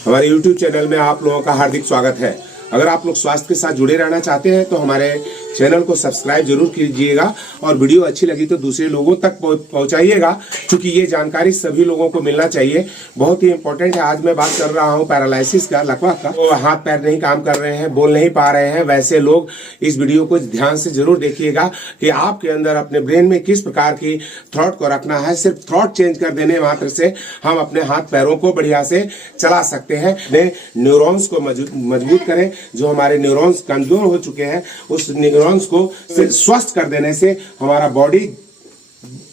हमारे YouTube channel में आप लोगों का हार्दिक स्वागत है। अगर आप लोग स्वास्थ्य के साथ जुड़े रहना चाहते हैं तो हमारे चैनल को सब्सक्राइब जरूर कीजिएगा और वीडियो अच्छी लगी तो दूसरे लोगों तक पहुंचाइएगा, क्योंकि ये जानकारी सभी लोगों को मिलना चाहिए। बहुत ही इंपॉर्टेंट है। आज मैं बात कर रहा हूं पैरालिसिस का, लकवा का। तो हाथ पैर नहीं काम कर रहे हैं, बोल नहीं पा रहे हैं, वैसे लोग इस वीडियो को ध्यान से जरूर देखिएगा कि आपके अंदर अपने ब्रेन में किस प्रकार की थॉट को रखना है। सिर्फ थॉट चेंज कर देने मात्र से हम अपने हाथ पैरों को बढ़िया से चला सकते हैं। न्यूरॉन्स को मजबूत करें। जो हमारे न्यूरॉन्स कमजोर हो चुके हैं उस न्यूरॉन्स को स्वस्थ कर देने से हमारा बॉडी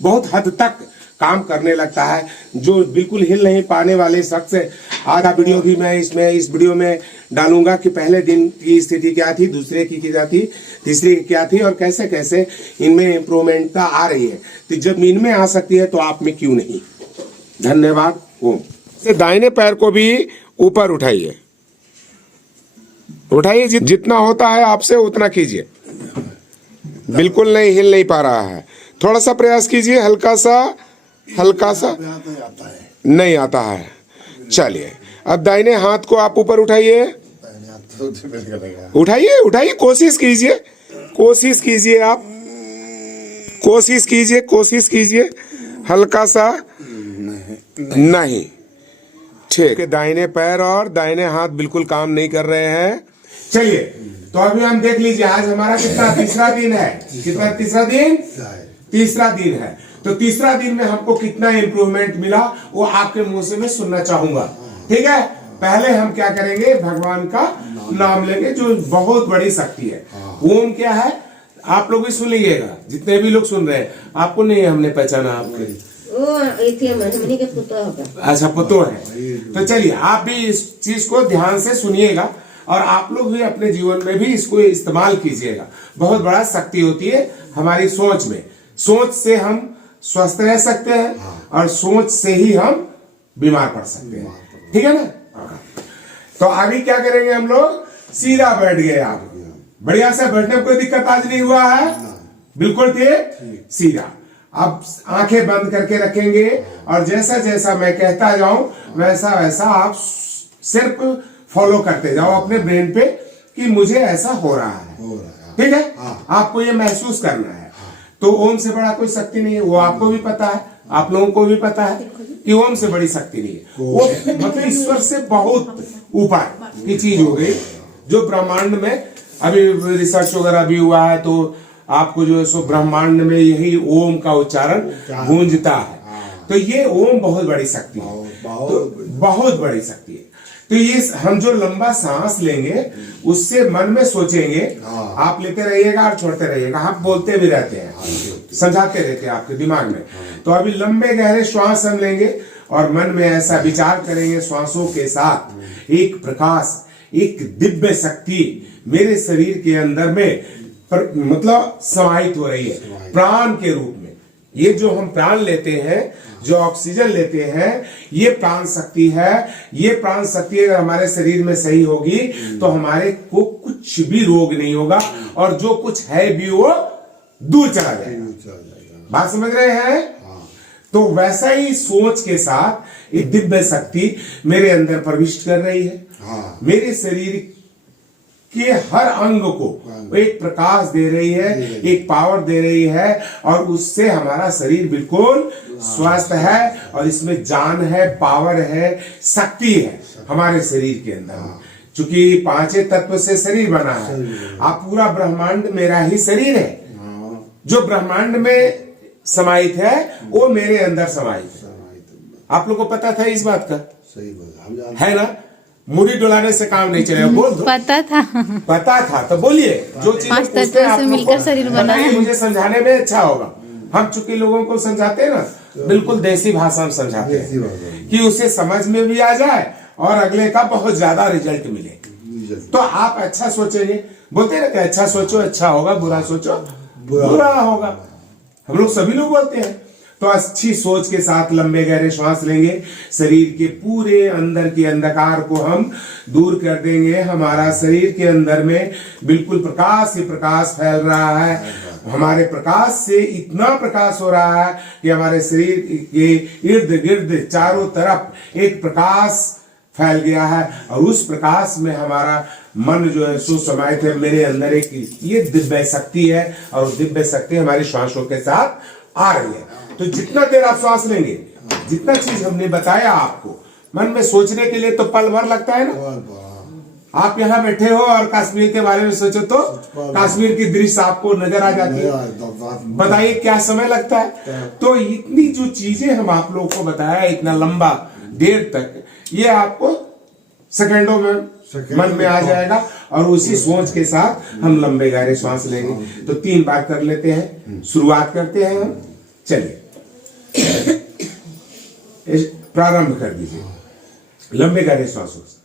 बहुत हद तक काम करने लगता है। जो बिल्कुल हिल नहीं पाने वाले शख्स, आधा वीडियो भी मैं इस वीडियो में डालूंगा कि पहले दिन की स्थिति क्या थी, दूसरे की क्या थी, तीसरी की क्या थी और कैसे कैसे इनमें इंप्रूवमेंट आ रही है। तो जब इनमें आ सकती है तो आप में क्यों नहीं। धन्यवाद। ओम। दाहिने पैर को भी ऊपर उठाइए, उठाइए। जितना होता है आपसे उतना कीजिए। बिल्कुल नहीं हिल नहीं पा रहा है। थोड़ा सा प्रयास कीजिए, हल्का सा नहीं आता है। चलिए, अब दाहिने हाथ को आप ऊपर उठाइए, उठाइए, कोशिश कीजिए आप, कोशिश कीजिए हल्का सा। नहीं, ठीक है। दाहिने पैर और दाहिने हाथ बिल्कुल काम नहीं कर रहे हैं। चलिए, तो अभी हम देख लीजिए आज हमारा कितना तीसरा दिन है। कितना तीसरा दिन है। तो तीसरा दिन में हमको कितना इंप्रूवमेंट मिला वो आपके मुंह से मैं सुनना चाहूंगा। ठीक है। पहले हम क्या करेंगे, भगवान का नाम लेंगे जो बहुत बड़ी शक्ति है। ओम क्या है आप लोग भी सुन लीजिएगा, जितने भी लोग सुन रहे हैं। आपको नहीं हमने पहचाना आपके, अच्छा पुतो है। तो चलिए आप भी इस चीज को ध्यान से सुनिएगा और आप लोग भी अपने जीवन में भी इसको इस्तेमाल कीजिएगा। बहुत बड़ा शक्ति होती है हमारी सोच में। सोच से हम स्वस्थ रह सकते हैं और सोच से ही हम बीमार पड़ सकते हैं। ठीक है ना। तो अभी क्या करेंगे हम लोग, सीधा बैठ गए। आप बढ़िया से बैठने में कोई दिक्कत आज नहीं हुआ है, बिल्कुल ठीक सीधा। अब आंखें बंद करके रखेंगे और जैसा जैसा मैं कहता जाऊं वैसा वैसा आप सिर्फ फॉलो करते जाओ अपने ब्रेन पे कि मुझे ऐसा हो रहा है। ठीक है। आपको ये महसूस करना है। तो ओम से बड़ा कोई शक्ति नहीं है, वो आपको भी पता है, आप लोगों को भी पता है कि ओम से बड़ी शक्ति नहीं है। वो मतलब ईश्वर से बहुत ऊपर की चीज हो गई जो ब्रह्मांड में अभी रिसर्च वगैरह भी हुआ है। तो आपको जो है सो ब्रह्मांड में यही ओम का उच्चारण गूंजता है। तो ये ओम बहुत बड़ी शक्ति है, बहुत बड़ी शक्ति है। तो ये हम जो लंबा सांस लेंगे उससे मन में सोचेंगे। आप लेते रहिएगा और छोड़ते रहिएगा, आप बोलते भी रहते हैं, समझाते रहते हैं आपके दिमाग में। तो अभी लंबे गहरे श्वास हम लेंगे और मन में ऐसा विचार करेंगे श्वासों के साथ एक प्रकाश, एक दिव्य शक्ति मेरे शरीर के अंदर में मतलब समाहित हो रही है प्राण के रूप में। ये जो हम प्राण लेते हैं, जो ऑक्सीजन लेते हैं, ये प्राण शक्ति है। ये प्राण शक्ति अगर हमारे शरीर में सही होगी तो हमारे को कुछ भी रोग नहीं होगा और जो कुछ है भी वो दूर चला जाएगा। बात समझ रहे हैं। तो वैसा ही सोच के साथ एक दिव्य शक्ति मेरे अंदर प्रविष्ट कर रही है। मेरे शरीर के हर अंग को एक प्रकाश दे रही है, एक पावर दे रही है और उससे हमारा शरीर बिल्कुल स्वस्थ है और इसमें जान है, पावर है, शक्ति है हमारे शरीर के अंदर। चूंकि पांचों तत्व से शरीर बना है। आप पूरा ब्रह्मांड मेरा ही शरीर है। जो ब्रह्मांड में समाहित है वो मेरे अंदर समाहित है। आप लोगों को पता था इस बात का? सही है ना। मुड़ी डुलाने से काम नहीं चलेगा। बोल दो। पता था तो बोलिए। जो चीज मिलकर शरीर बना है मुझे समझाने में अच्छा होगा। हम चूंकि लोगों को समझाते हैं ना बिल्कुल देसी भाषा में समझाते हैं कि उसे समझ में भी आ जाए और अगले का बहुत ज्यादा रिजल्ट मिले। तो आप अच्छा सोचेंगे, बोलते ना कि अच्छा सोचो अच्छा होगा, बुरा सोचो बुरा होगा। हम लोग सभी लोग बोलते हैं। तो अच्छी सोच के साथ लंबे गहरे श्वास लेंगे। शरीर के पूरे अंदर के अंधकार को हम दूर कर देंगे। हमारा शरीर के अंदर में बिल्कुल प्रकाश ही प्रकाश फैल रहा है। हमारे प्रकाश से इतना प्रकाश हो रहा है कि हमारे शरीर के इर्द गिर्द चारों तरफ एक प्रकाश फैल गया है, और उस प्रकाश में हमारा मन जो है सुसमाहित है। मेरे अंदर एक ये दिव्य शक्ति है, और वो दिव्य शक्ति हमारी श्वासों के साथ आ रही है। तो जितना देर आप श्वास लेंगे, जितना चीज हमने बताया आपको, मन में सोचने के लिए तो पल भर लगता है ना। आप यहाँ बैठे हो और कश्मीर के बारे में सोचो तो कश्मीर की दृश्य आपको नजर आ जाती है। बताइए क्या समय लगता है। तो इतनी जो चीजें हम आप लोगों को बताया इतना लंबा देर तक, ये आपको सेकंडों में मन में आ जाएगा, और उसी सोच के साथ हम लंबे गहरे श्वास लेंगे। तो 3 बार कर लेते हैं, शुरुआत करते हैं हम। चलिए प्रारंभ कर दीजिए लंबे गहरे श्वासों से।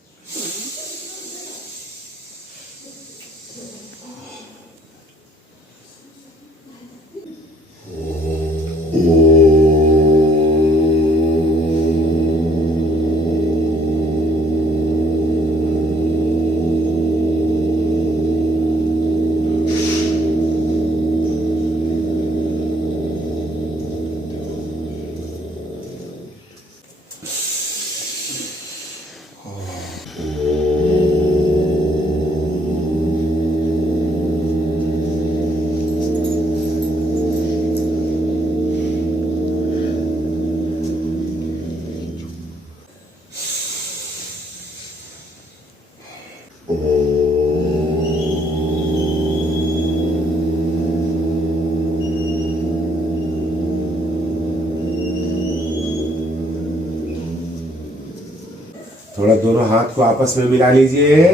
थोड़ा दोनों हाथ को आपस में मिला लीजिए।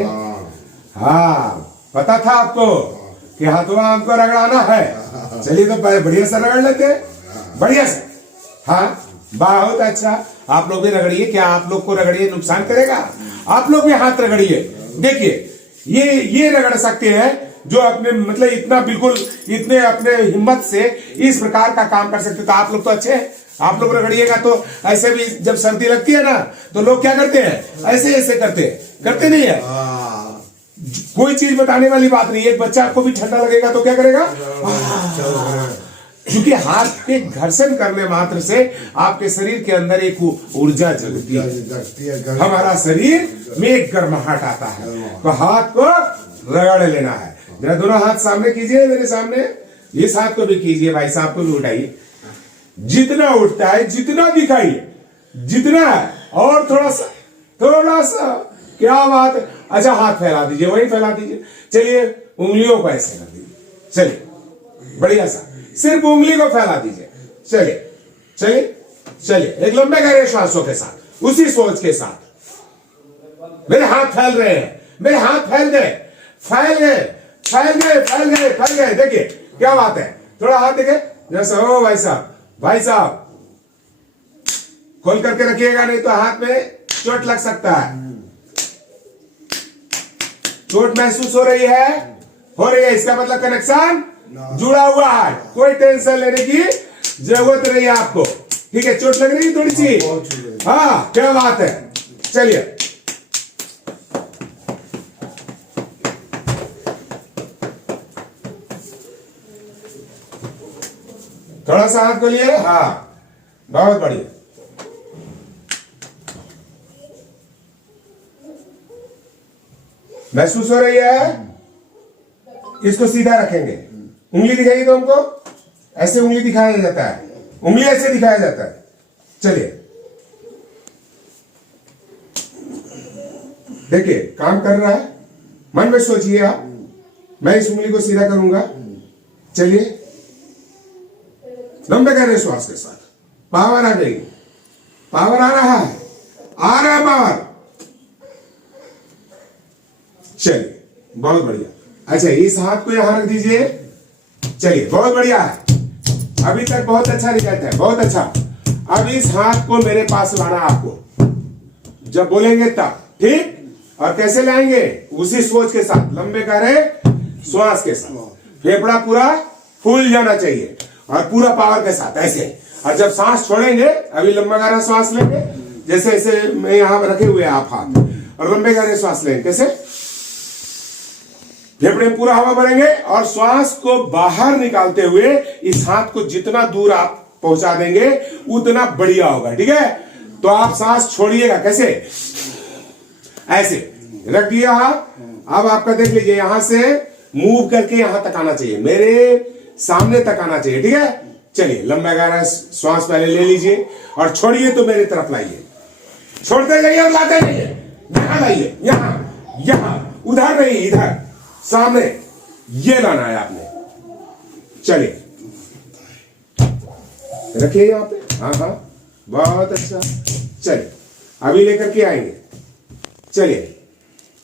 हाँ, पता था आपको कि हाथों में आपको रगड़ाना है। चलिए तो बढ़िया से रगड़ लेते हैं, बढ़िया से। हाँ, बहुत अच्छा। आप लोग भी रगड़िए। क्या आप लोग को रगड़िए नुकसान करेगा? आप लोग भी हाथ रगड़िए। देखिए ये रगड़ सकते हैं जो अपने मतलब इतना बिल्कुल इतने अपने हिम्मत से इस प्रकार का काम कर सकते। तो आप लोग तो अच्छे हैं, आप लोग रगड़िएगा। तो ऐसे भी जब सर्दी लगती है ना, तो लोग क्या करते हैं, ऐसे ऐसे करते नहीं है। कोई चीज बताने वाली बात नहीं। एक बच्चा आपको भी ठंडा लगेगा तो क्या करेगा, क्योंकि हाथ के घर्षण करने मात्र से आपके शरीर के अंदर एक ऊर्जा जगती है। हमारा शरीर में एक गर्माहट आता है। तो हाथ को रगड़ लेना है। जरा दोनों हाथ सामने कीजिए, मेरे सामने। इस हाथ को भी कीजिए, भाई साहब को भी उठाइए। जितना उठता है जितना दिखाइए, जितना है, और थोड़ा सा। क्या बात है। अच्छा, हाथ फैला दीजिए, वही फैला दीजिए। चलिए उंगलियों को ऐसे कर दीजिए। चलिए बढ़िया सा, सिर्फ उंगली को फैला दीजिए। चलिए एक लंबे गहरे श्वासों के साथ, उसी सोच के साथ। मेरे हाथ फैल रहे हैं, मेरे हाथ फैल गए। देखिए क्या बात है। थोड़ा हाथ देखिए जैसे हो भाई साहब खोल करके रखिएगा, नहीं तो हाथ में चोट लग सकता है। चोट महसूस हो रही है, इसका मतलब कनेक्शन जुड़ा हुआ है। कोई टेंशन लेने की जरूरत नहीं है आपको। ठीक है, चोट लग रही है थोड़ी सी। हाँ, क्या बात है। चलिए थोड़ा सा हाथ खोलिए। हाँ, बहुत बढ़िया। महसूस हो रही है। इसको सीधा रखेंगे। उंगली दिखाइए तो हमको। ऐसे उंगली दिखाया जाता है, उंगली ऐसे दिखाया जाता है। चलिए देखिए काम कर रहा है। मन में सोचिए आप, मैं इस उंगली को सीधा करूंगा। चलिए लंबे गहरे श्वास के साथ पावर आ जाएगी। पावर आ रहा है पावर। चलिए बहुत बढ़िया। अच्छा, इस हाथ को यहां रख दीजिए। चलिए बहुत बढ़िया है, अभी तक बहुत अच्छा रिजल्ट है, बहुत अच्छा। अब इस हाथ को मेरे पास लाना आपको, जब बोलेंगे तब। ठीक, और कैसे लाएंगे, उसी सोच के साथ, लंबे गहरे श्वास के साथ। फेफड़ा पूरा फूल जाना चाहिए और पूरा पावर के साथ ऐसे। और जब सांस छोड़ेंगे, अभी लंबा गहरा श्वास लेंगे, जैसे ऐसे मैं यहां रखे हुए आप हाथ, और लंबे गहरे श्वास लेंगे। कैसे, फेफड़े में पूरा हवा भरेंगे और श्वास को बाहर निकालते हुए इस हाथ को जितना दूर आप पहुंचा देंगे उतना बढ़िया होगा। ठीक है, तो आप सांस छोड़िएगा। कैसे, ऐसे रख दिया हाथ। अब आपका देख लीजिए यहां से मूव करके यहां तक आना चाहिए, मेरे सामने तक आना चाहिए। ठीक है, चलिए लंबा गहरा श्वास पहले ले लीजिए और छोड़िए तो मेरी तरफ लाइए, छोड़ते जाइए और लाते जाइए। यहां लाइए, यहां यहां, उधर नहीं इधर सामने, ये लाना है आपने। चलिए रखिए यहां पे, हाँ हाँ बहुत अच्छा। चलिए अभी लेकर के आएंगे। चलिए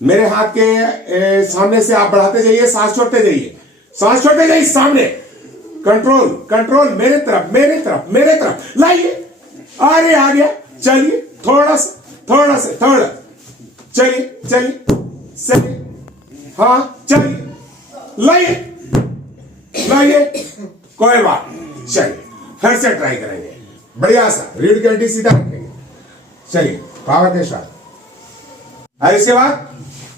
मेरे हाथ के सामने से आप बढ़ाते जाइए, सांस छोड़ते जाइए, सांस छोड़ते जाइए सामने। कंट्रोल कंट्रोल, मेरे तरफ मेरे तरफ मेरे तरफ लाइए। अरे आ गया, चलिए थोड़ा सा थोड़ा सा थोड़ा, चलिए चलिए चलिए, हाँ चलिए लाइए लाइए, कोई बात। चलिए फिर से ट्राई करेंगे, बढ़िया सा रीढ़ की हड्डी सीधा रखेंगे। चलिए पावर के साथ, और इसके बाद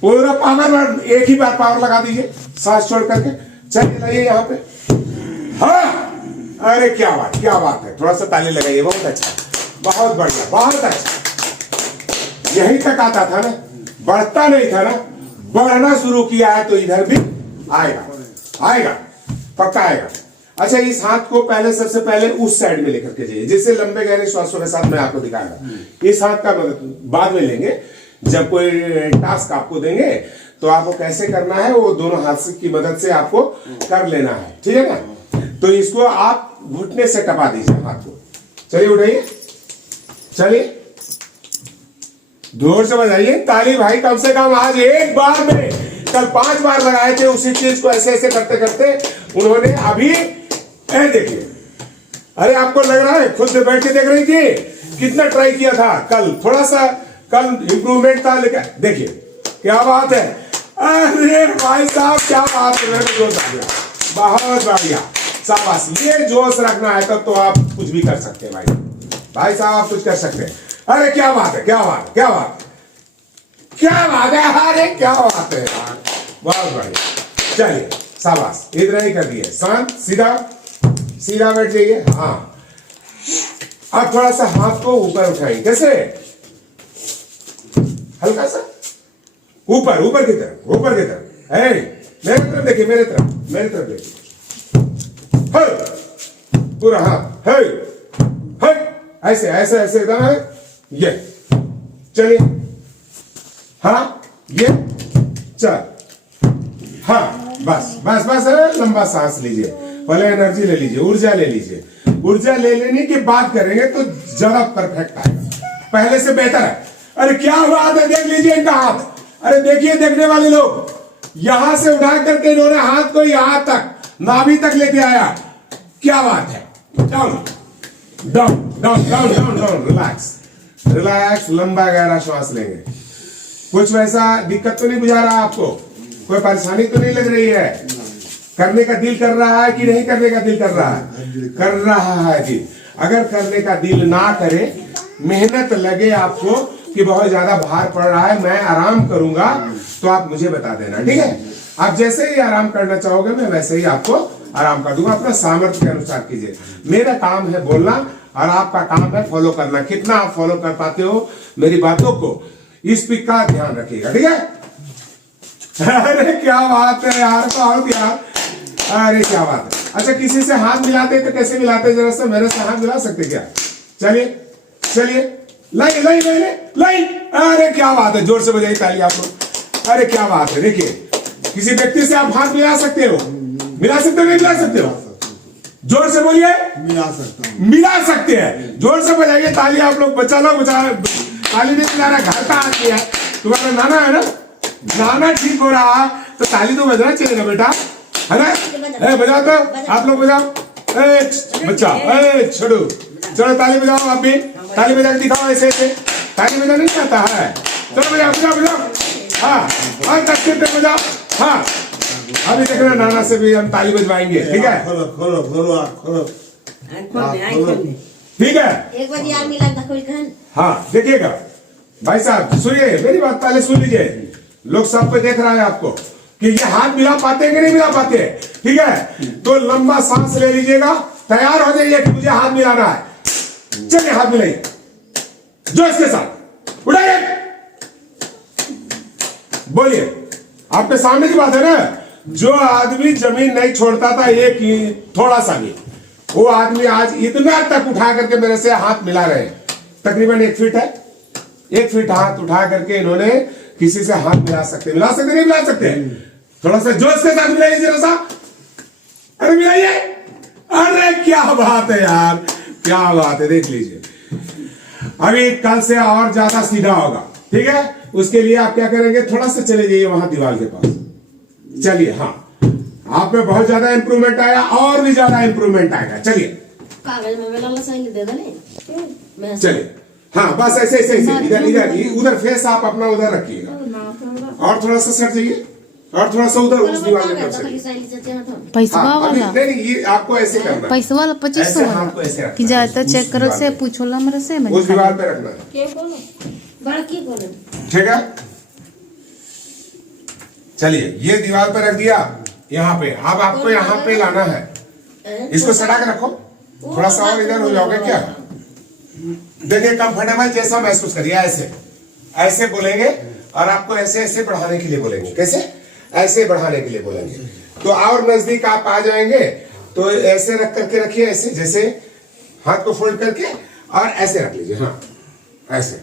पूरा पावर, एक ही बार पावर लगा दीजिए सांस छोड़ करके। चलिए लाइए यहाँ पे, हाँ अरे क्या बात है, थोड़ा सा ताली लगाइए, बहुत अच्छा, बहुत बढ़िया, बहुत अच्छा। यहीं तक आता था ना, बढ़ता नहीं था ना, बढ़ना शुरू किया है तो इधर भी आएगा, आएगा पक्का आएगा। अच्छा इस हाथ को पहले, सबसे पहले उस साइड में लेकर के जाइए, जिससे लंबे गहरे श्वासों के साथ मैं आपको दिखाऊंगा। इस हाथ का बाद में लेंगे, जब कोई टास्क आपको देंगे तो आपको कैसे करना है वो दोनों हाथ की मदद से आपको कर लेना है, ठीक है ना। तो इसको आप घुटने से टपा दीजिए हाथ को। चलिए उठाइए, चलिए जोर से बजाइए ताली भाई, कम से कम आज एक बार में, कल 5 बार लगाए थे उसी चीज को, ऐसे ऐसे करते करते उन्होंने अभी देखिए। अरे आपको लग रहा है, खुद से बैठ के देख रही थी कितना ट्राई किया था कल, थोड़ा सा कल इंप्रूवमेंट था, लेकिन देखिए क्या बात है। अरे भाई साहब क्या बात है, मेरे को जोश आ गया, बहुत बढ़िया, शाबाश। ये जोश रखना है तब तो आप कुछ भी कर सकते हैं भाई, भाई साहब आप कुछ कर सकते हैं। अरे क्या बात है, क्या बात, क्या बात, क्या बात है, अरे क्या बात है यार, बहुत बढ़िया। चलिए शाबाश, इतना ही कर दिए, शांत सीधा सीधा बैठ जाइए। हाँ अब थोड़ा सा हाथ को ऊपर उठाइए, कैसे, हल्का सा ऊपर, ऊपर की तरफ, ऊपर की तरफ। मेरे तरफ देखिए, मेरे तरफ, मेरे तरफ देखिए, पूरा हाथ है, ऐसे ऐसे ऐसे एकदम है, ये चलिए, हाँ ये चल, हाँ बस बस बस, लंबा सांस लीजिए, पहले एनर्जी ले लीजिए, ऊर्जा ले लीजिए। ऊर्जा ले लेने की बात करेंगे तो ज्यादा परफेक्ट आएगा, पहले से बेहतर है। अरे क्या बात है, देख लीजिए इनका हाथ, अरे देखिए देखने वाले लोग, यहां से उठा करके इन्होंने हाथ को यहां तक, नाभि तक लेके आया, क्या बात है। Down down down down down down, relax relax, लंबा गहरा श्वास लेंगे। कुछ वैसा दिक्कत तो नहीं बुझा रहा आपको, कोई परेशानी तो नहीं लग रही है, करने का दिल कर रहा है कि नहीं करने का दिल कर रहा है, कर रहा है दिल। अगर करने का दिल ना करे, मेहनत लगे आपको कि बहुत ज्यादा भार पड़ रहा है, मैं आराम करूंगा, तो आप मुझे बता देना, ठीक है। आप जैसे ही आराम करना चाहोगे मैं वैसे ही आपको आराम कर दूंगा, अपना सामर्थ्य के अनुसार कीजिए। मेरा काम है बोलना और आपका काम है फॉलो करना, कितना आप फॉलो कर पाते हो मेरी बातों को, इस पे का ध्यान रखिएगा, ठीक है। अरे क्या बात है यार, बहुत यार, अरे क्या बात है। अच्छा किसी से हाथ मिलाते तो कैसे मिलाते, जरा सा मेरे से हाथ मिला सकते क्या, चलिए चलिए, लाइन लाइन लाइन लाइन, अरे क्या बात है, जोर से बजाइए ताली आप लोग, अरे क्या बात है। देखिए किसी व्यक्ति से आप हाथ मिला सकते हो, मिला सकते हो नहीं मिला सकते हो, जोर से बोलिए, मिला सकता हूं, मिला सकते हैं, जोर से बजाइए ताली आप लोग। बचा लो, बचा, ताली नहीं बजा रहा, घर का आदमी है, तुम्हारा नाना है ना, नाना ठीक हो रहा तो ताली तो बजना चाहिए ना बेटा, है ना, बजाओ तो आप लोग बजाओ, बच्चा छोड़ो, चलो ताली बजाओ, आप भी ताली बजा के दिखाओ, ऐसे ऐसे ताली बजा नहीं आता है, चलो बजाओ बजाओ बजाओ, हाँ और तस्वीर पे बजाओ, हाँ अभी देखना नाना से भी हम ताली बजवाएंगे, ठीक है, खोलो खोलो खोलो खोलो, ठीक है, एक बार यार मिला था, हाँ देखिएगा भाई साहब, सुनिए मेरी बात, पहले सुन लीजिए, लोग सब पे देख रहा है आपको कि ये हाथ मिला पाते हैं कि नहीं मिला पाते हैं, ठीक है। तो लंबा सांस ले लीजिएगा, तैयार हो जाइए कि मुझे हाथ मिलाना है, चलिए हाथ मिलाइए जोश के साथ, उठाइए, बोलिए, आपके सामने की बात है ना। जो आदमी जमीन नहीं छोड़ता था एक ही थोड़ा सा भी, वो आदमी आज इतना तक उठा करके मेरे से हाथ मिला रहे हैं। तकरीबन 1 फीट है, 1 फीट हाथ उठा करके इन्होंने किसी से हाथ मिला सकते नहीं मिला सकते? थोड़ा सा जोश के साथ मिलाइए जरा सा, अरे मिलाइए। अरे क्या बात है यार, क्या बात है, देख लीजिए। अभी कल से और ज्यादा सीधा होगा, ठीक है। उसके लिए आप क्या करेंगे, थोड़ा सा चले जाइए वहां दीवार के पास, चलिए। हाँ, आप में बहुत ज्यादा इंप्रूवमेंट आया, और भी ज्यादा इंप्रूवमेंट आएगा। चलिए कागज में मेला सही दे दे। चलिए, हाँ बस ऐसे ऐसे ऐसे, इधर इधर उधर फेस आप अपना उधर रखिएगा, और थोड़ा सा सट जाइए, और थोड़ा सा उधर उस दीवार में पैसा वाला नहीं ये आपको ऐसे करना है। पैसा वाला 2500 ऐसे हाथ को ऐसे वाला रखना कि है। जाता उस चेक करो दीवार से पे। पूछो ला मेरे से उस दीवार पे रखना है, ठीक है। चलिए, ये दीवार पे रख दिया यहाँ पे। अब आपको यहाँ पे लाना है, इसको सटा के रखो, थोड़ा सा और इधर हो जाओगे क्या। देखिए कंफर्टेबल जैसा महसूस करिए, ऐसे ऐसे बोलेंगे, और आपको ऐसे ऐसे बढ़ाने के लिए बोलेंगे। कैसे? ऐसे बढ़ाने के लिए बोलेंगे, तो और नजदीक आप आ जाएंगे। तो ऐसे रख करके रखिए, ऐसे जैसे हाथ को फोल्ड करके, और ऐसे रख लीजिए, हाँ ऐसे।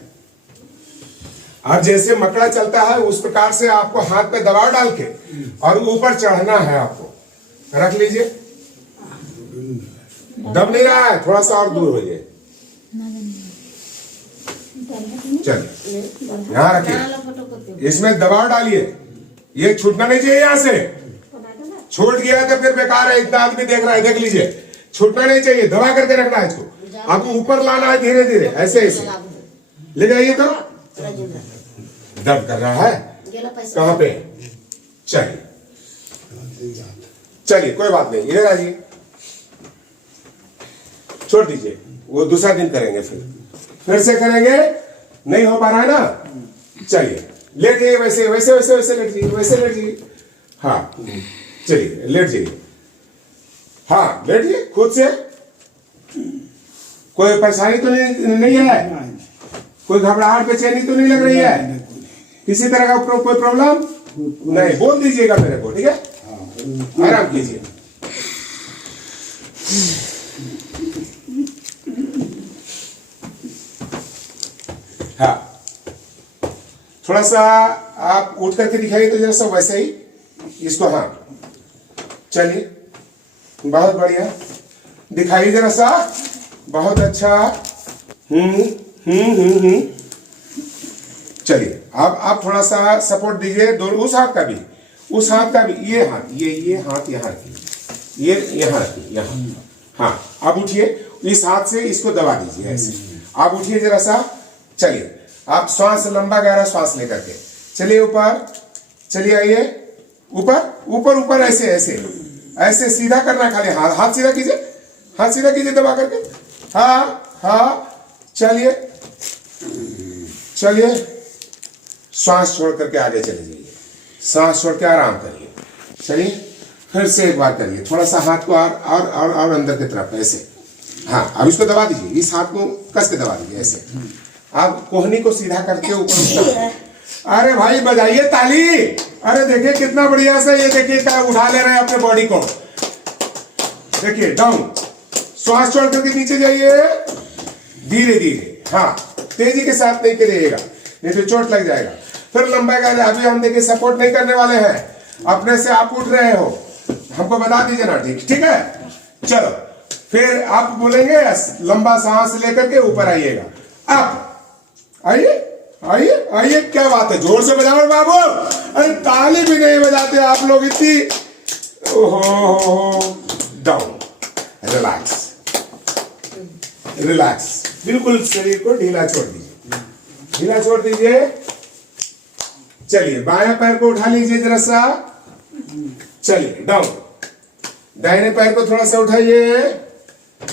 और जैसे मकड़ा चलता है उस प्रकार से आपको हाथ पे दबाव डाल के और ऊपर चढ़ना है आपको। रख लीजिए, दब नहीं रहा है, थोड़ा सा और दूर हो जाए। चलिए, यहाँ रखिए, इसमें दबाव डालिए, ये छूटना नहीं चाहिए। यहाँ से छूट गया तो फिर बेकार है, इतना आदमी देख रहा है, देख लीजिए, छूटना नहीं चाहिए, दबा करके रखना है इसको। आपको ऊपर लाना है धीरे धीरे, ऐसे ऐसे ले जाइए। तो दर्द कर रहा है कहाँ पे? चलिए चलिए, कोई बात नहीं, इधर आइए, छोड़ दीजिए, वो दूसरा दिन करेंगे, फिर से करेंगे। नहीं हो पा रहा है ना, चलिए लेट जाइए, वैसे वैसे वैसे वैसे लेट जाइए, वैसे लेट जाइए। हाँ चलिए लेट जाइए, हाँ लेट जाइए खुद से। कोई परेशानी तो नहीं है, कोई घबराहट बेचैनी तो नहीं लग रही है, किसी तरह का कोई प्रॉब्लम नहीं? बोल दीजिएगा मेरे को, ठीक है। आराम कीजिए। हाँ, थोड़ा सा आप उठ करके दिखाइए तो जैसा वैसे ही इसको। हाँ चलिए, बहुत बढ़िया, दिखाइए जरा सा, बहुत अच्छा। चलिए, अब आप थोड़ा सा सपोर्ट दीजिए, दोनों, उस हाथ का भी, उस हाथ का भी। ये हाथ, ये हाथ यहाँ रखिए, ये यहाँ रखिए, यहाँ। हाँ, अब उठिए, इस हाथ से इसको दबा दीजिए ऐसे। आप उठिए जरा सा, चलिए, आप श्वास लंबा गहरा श्वास लेकर के चलिए ऊपर, चलिए आइए ऊपर ऊपर ऊपर, ऐसे ऐसे ऐसे सीधा करना, खाली हाथ, हाथ सीधा कीजिए, हाथ सीधा कीजिए दबा करके। हाँ हाँ, चलिए चलिए, श्वास छोड़ करके आगे चले जाइए, सांस छोड़ के आराम करिए। चलिए फिर से एक बार करिए, थोड़ा सा हाथ को और अंदर की तरफ ऐसे। हाँ, अब इसको दबा दीजिए, इस हाथ को कस के दबा दीजिए ऐसे। आप कोहनी को सीधा करके ऊपर उठा। अरे भाई बजाइए ताली। अरे देखिए कितना बढ़िया से, ये देखिए क्या उठा ले रहे हैं अपने बॉडी को। देखिए डाउन, श्वास छोड़ करके नीचे जाइए धीरे धीरे। हाँ, तेजी के साथ नहीं करिएगा, नहीं तो चोट लग जाएगा। फिर लंबा कर, अभी हम देखिए सपोर्ट नहीं करने वाले हैं, अपने से आप उठ रहे हो, हमको बता दीजिए ना, ठीक है। चलो फिर आप बोलेंगे, लंबा सांस लेकर के ऊपर आइएगा। अब आइए आइए आइए, क्या बात है, जोर से बजाओ बाबू। अरे ताली भी नहीं बजाते आप लोग इतनी। ओहो, डाउन, रिलैक्स रिलैक्स, बिल्कुल शरीर को ढीला छोड़ दीजिए, ढीला छोड़ दीजिए। चलिए, बायां पैर को उठा लीजिए जरा सा, चलिए डाउन। दाहिने पैर को थोड़ा सा उठाइए,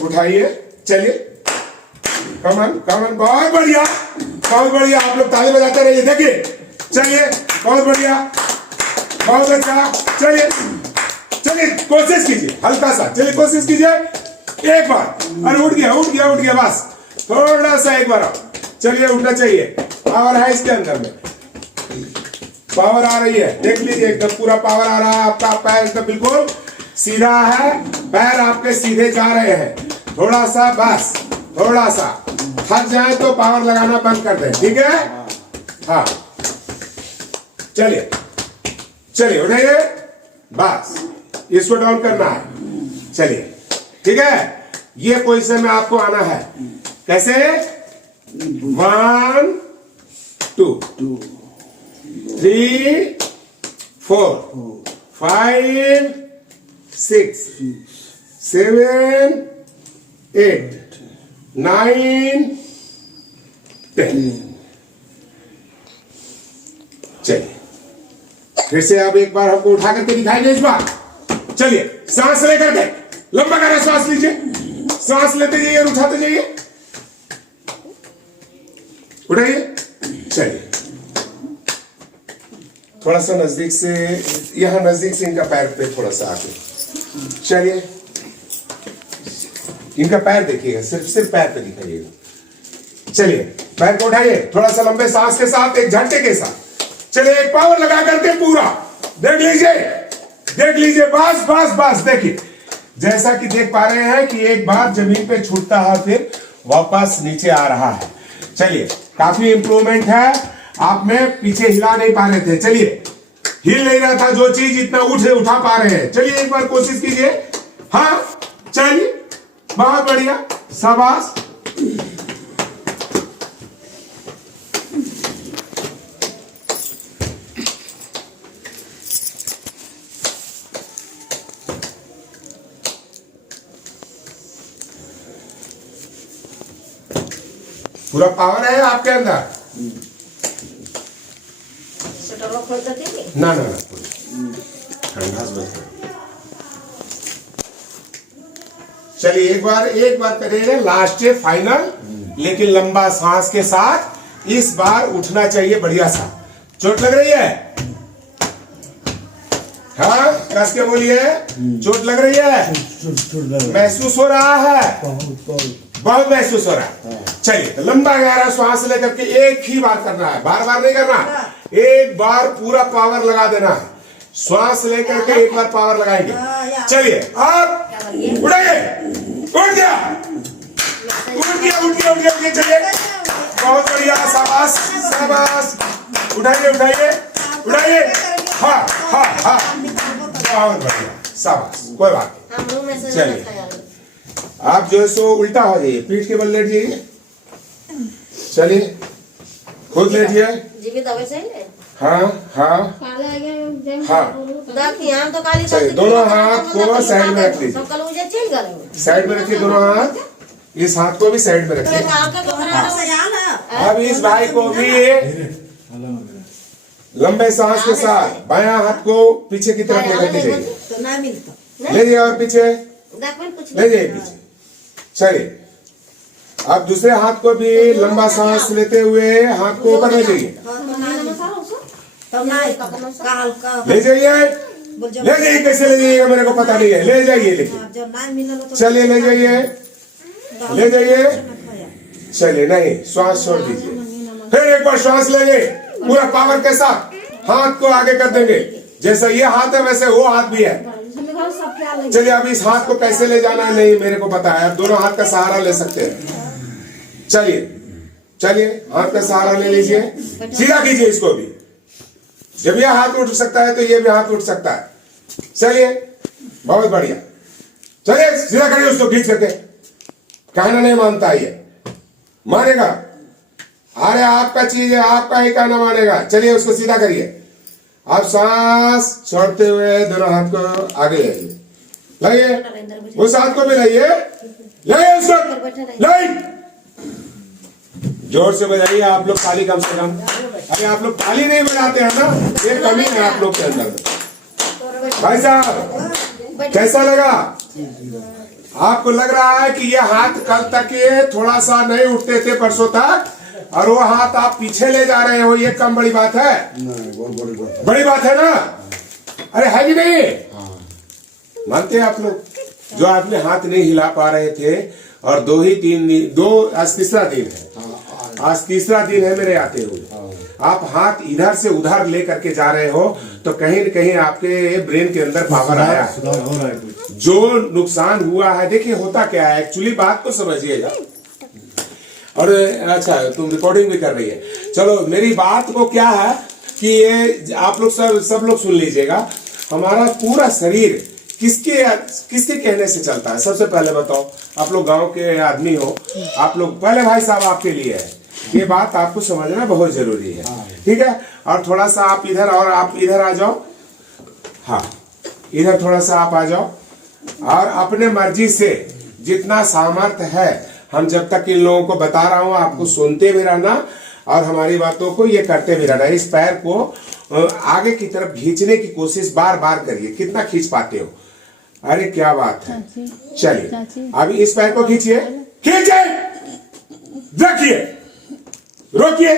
उठाइए, चलिए, कमन कमन, बहुत बढ़िया बहुत बढ़िया। आप लोग ताली बजाते रहिए, देखिए, चलिए, बहुत बढ़िया, बहुत अच्छा। चलिए चलिए, कोशिश कीजिए, हल्का सा, चलिए कोशिश कीजिए एक बार। अरे उठ गया उठ गया उठ गया, बस थोड़ा सा एक बार। चलिए उठना चाहिए, और है इसके अंदर में। पावर आ रही है, देख लीजिए एकदम पूरा पावर आ रहा है। आपका पैर एकदम बिल्कुल सीधा है, पैर आपके सीधे जा रहे हैं। थोड़ा सा, बस थोड़ा सा थक जाए तो पावर लगाना बंद कर दें, ठीक है? हाँ, चलिए चलिए उठाइए, बस इसको डाउन करना है। चलिए, ठीक है? ये पोजीशन में आपको आना है। कैसे? 1 2 3 4 5 6 7 8 9 10। चलिए, फिर से आप एक बार हमको उठा करके दिखाएंगे इस बार। चलिए, सांस लेकर के लंबा करें, सांस लीजिए, सांस लेते जाइए और उठाते जाइए। उठाइए, चलिए थोड़ा सा नजदीक से, यहां नजदीक से इनका पैर पे थोड़ा सा आके, चलिए इनका पैर देखिएगा, सिर्फ पैर पे दिखाइएगा। चलिए, पैर को उठाइए थोड़ा सा लंबे सांस के साथ, एक झटके के साथ। चलिए, एक पावर लगा करके पूरा देख लीजिए, देख लीजिए, बस बस बस। देखिए, जैसा कि देख पा रहे हैं कि एक बार जमीन पे छूटता है फिर वापस नीचे आ रहा है। चलिए, काफी इंप्रूवमेंट है। आप में पीछे हिला नहीं पा रहे थे, चलिए हिल नहीं रहा था जो चीज, इतना उठा पा रहे हैं। चलिए एक बार कोशिश कीजिए। हाँ, चलिए, बहुत बढ़िया, शाबाश। पूरा पावर है आपके अंदर। ना ना ना, ठंडा से। चलिए एक बार करेंगे, लास्ट है फाइनल, लेकिन लंबा सांस के साथ। इस बार उठना चाहिए बढ़िया सा। चोट लग रही है? हाँ, कस के बोलिए, चोट लग रही है? महसूस हो रहा है? बहुत महसूस हो रहा है। चलिए, तो लंबा गहरा श्वास लेकर के एक ही बार करना है, बार बार नहीं करना। एक बार पूरा पावर लगा देना है। श्वास लेकर के एक बार पावर लगाएंगे। चलिए, अब उठाइए, उठ गया, उठ गया, उठ गया, उठ गया, चलिए, बहुत बढ़िया, शाबाश शाबाश। उठाइए उठाइए उठाइए, हाँ हाँ हाँ, बहुत बढ़िया, शाबाश, कोई बात नहीं। चलिए, आप जो है सो उल्टा हो जाइए, पीठ के बल लेट जाइए। चलिए, खुद लेटिए। हाँ हाँ हाँ, चलिए, दोनों हाथ को साइड में रख लीजिए, साइड में रखिए दोनों हाथ। इस हाथ को भी साइड में रखिए। अब इस भाई को भी लंबे सांस के साथ बायां हाथ को पीछे की तरफ लेकर के जाइए, ले जाइए और पीछे ले जाइए पीछे। चलिए, अब दूसरे हाथ को भी लंबा सांस लेते हुए हाथ को ऊपर ले जाइए, ले जाइए, ले जाइए। कैसे ले जाइएगा मेरे को पता नहीं है, ले जाइए, लेकिन चलिए ले जाइए, ले जाइए। चलिए, नहीं, श्वास छोड़ दीजिए। फिर एक बार श्वास लेंगे पूरा पावर के साथ, हाथ को आगे कर देंगे। जैसा ये हाथ है वैसे वो हाथ भी है। चलिए, अब इस हाथ को कैसे ले जाना है नहीं मेरे को पता है, अब दोनों हाथ का सहारा ले सकते हैं। चलिए चलिए, हाथ का सहारा ले लीजिए, सीधा कीजिए इसको भी। जब यह हाथ उठ सकता है तो ये भी हाथ उठ सकता है। चलिए, बहुत बढ़िया, चलिए सीधा करिए उसको खींच करके। कहना नहीं मानता, ये मानेगा। अरे आपका चीज है, आपका ही कहना मानेगा। चलिए, उसको सीधा करिए। आप सांस छोड़ते हुए दोनों हाथ को आगे लाइए, लाइए, उस हाथ को भी लाइए, लाइए उसको, लाइए। जोर से बजाइए आप लोग ताली, कम से कम। अरे आप लोग ताली नहीं बजाते हैं ना, ये कमी है आप लोग के अंदर। भाई साहब, कैसा लगा आपको? लग रहा है कि ये हाथ कल तक ये थोड़ा सा नहीं उठते थे, परसों तक, और वो हाथ आप पीछे ले जा रहे हो, ये कम बड़ी बात है? बड़ी बात है ना? अरे है कि नहीं? मानते हैं आप लोग? जो आदमी हाथ नहीं हिला पा रहे थे, और दो आज तीसरा दिन है, आज तीसरा दिन है मेरे आते हुए। आप हाथ इधर से उधर ले करके जा रहे हो तो कहीं न कहीं आपके ब्रेन के अंदर पावर आया है। सुधार हो रहा है कुछ। जो नुकसान हुआ है, देखिए होता क्या है, एक्चुअली बात को समझिएगा। और अच्छा, तुम रिकॉर्डिंग भी कर रही है, चलो मेरी बात को क्या है कि ये आप लोग सब लोग सुन लीजिएगा। हमारा पूरा शरीर किसके कहने से चलता है? सबसे पहले बताओ, आप लोग गांव के आदमी हो, आप लोग पहले भाई साहब आपके लिए है ये बात, आपको समझना बहुत जरूरी है, ठीक है। और थोड़ा सा आप इधर, और आप इधर आ जाओ, हाँ इधर थोड़ा सा आप आ जाओ, और अपने मर्जी से जितना सामर्थ्य है, हम जब तक इन लोगों को बता रहा हूं आपको सुनते भी रहना और हमारी बातों को ये करते भी रहना। इस पैर को आगे की तरफ खींचने की कोशिश बार बार करिए, कितना खींच पाते हो। अरे क्या बात है, चलिए अब इस पैर को खींचिए, खींचे, रखिए, रोकिए,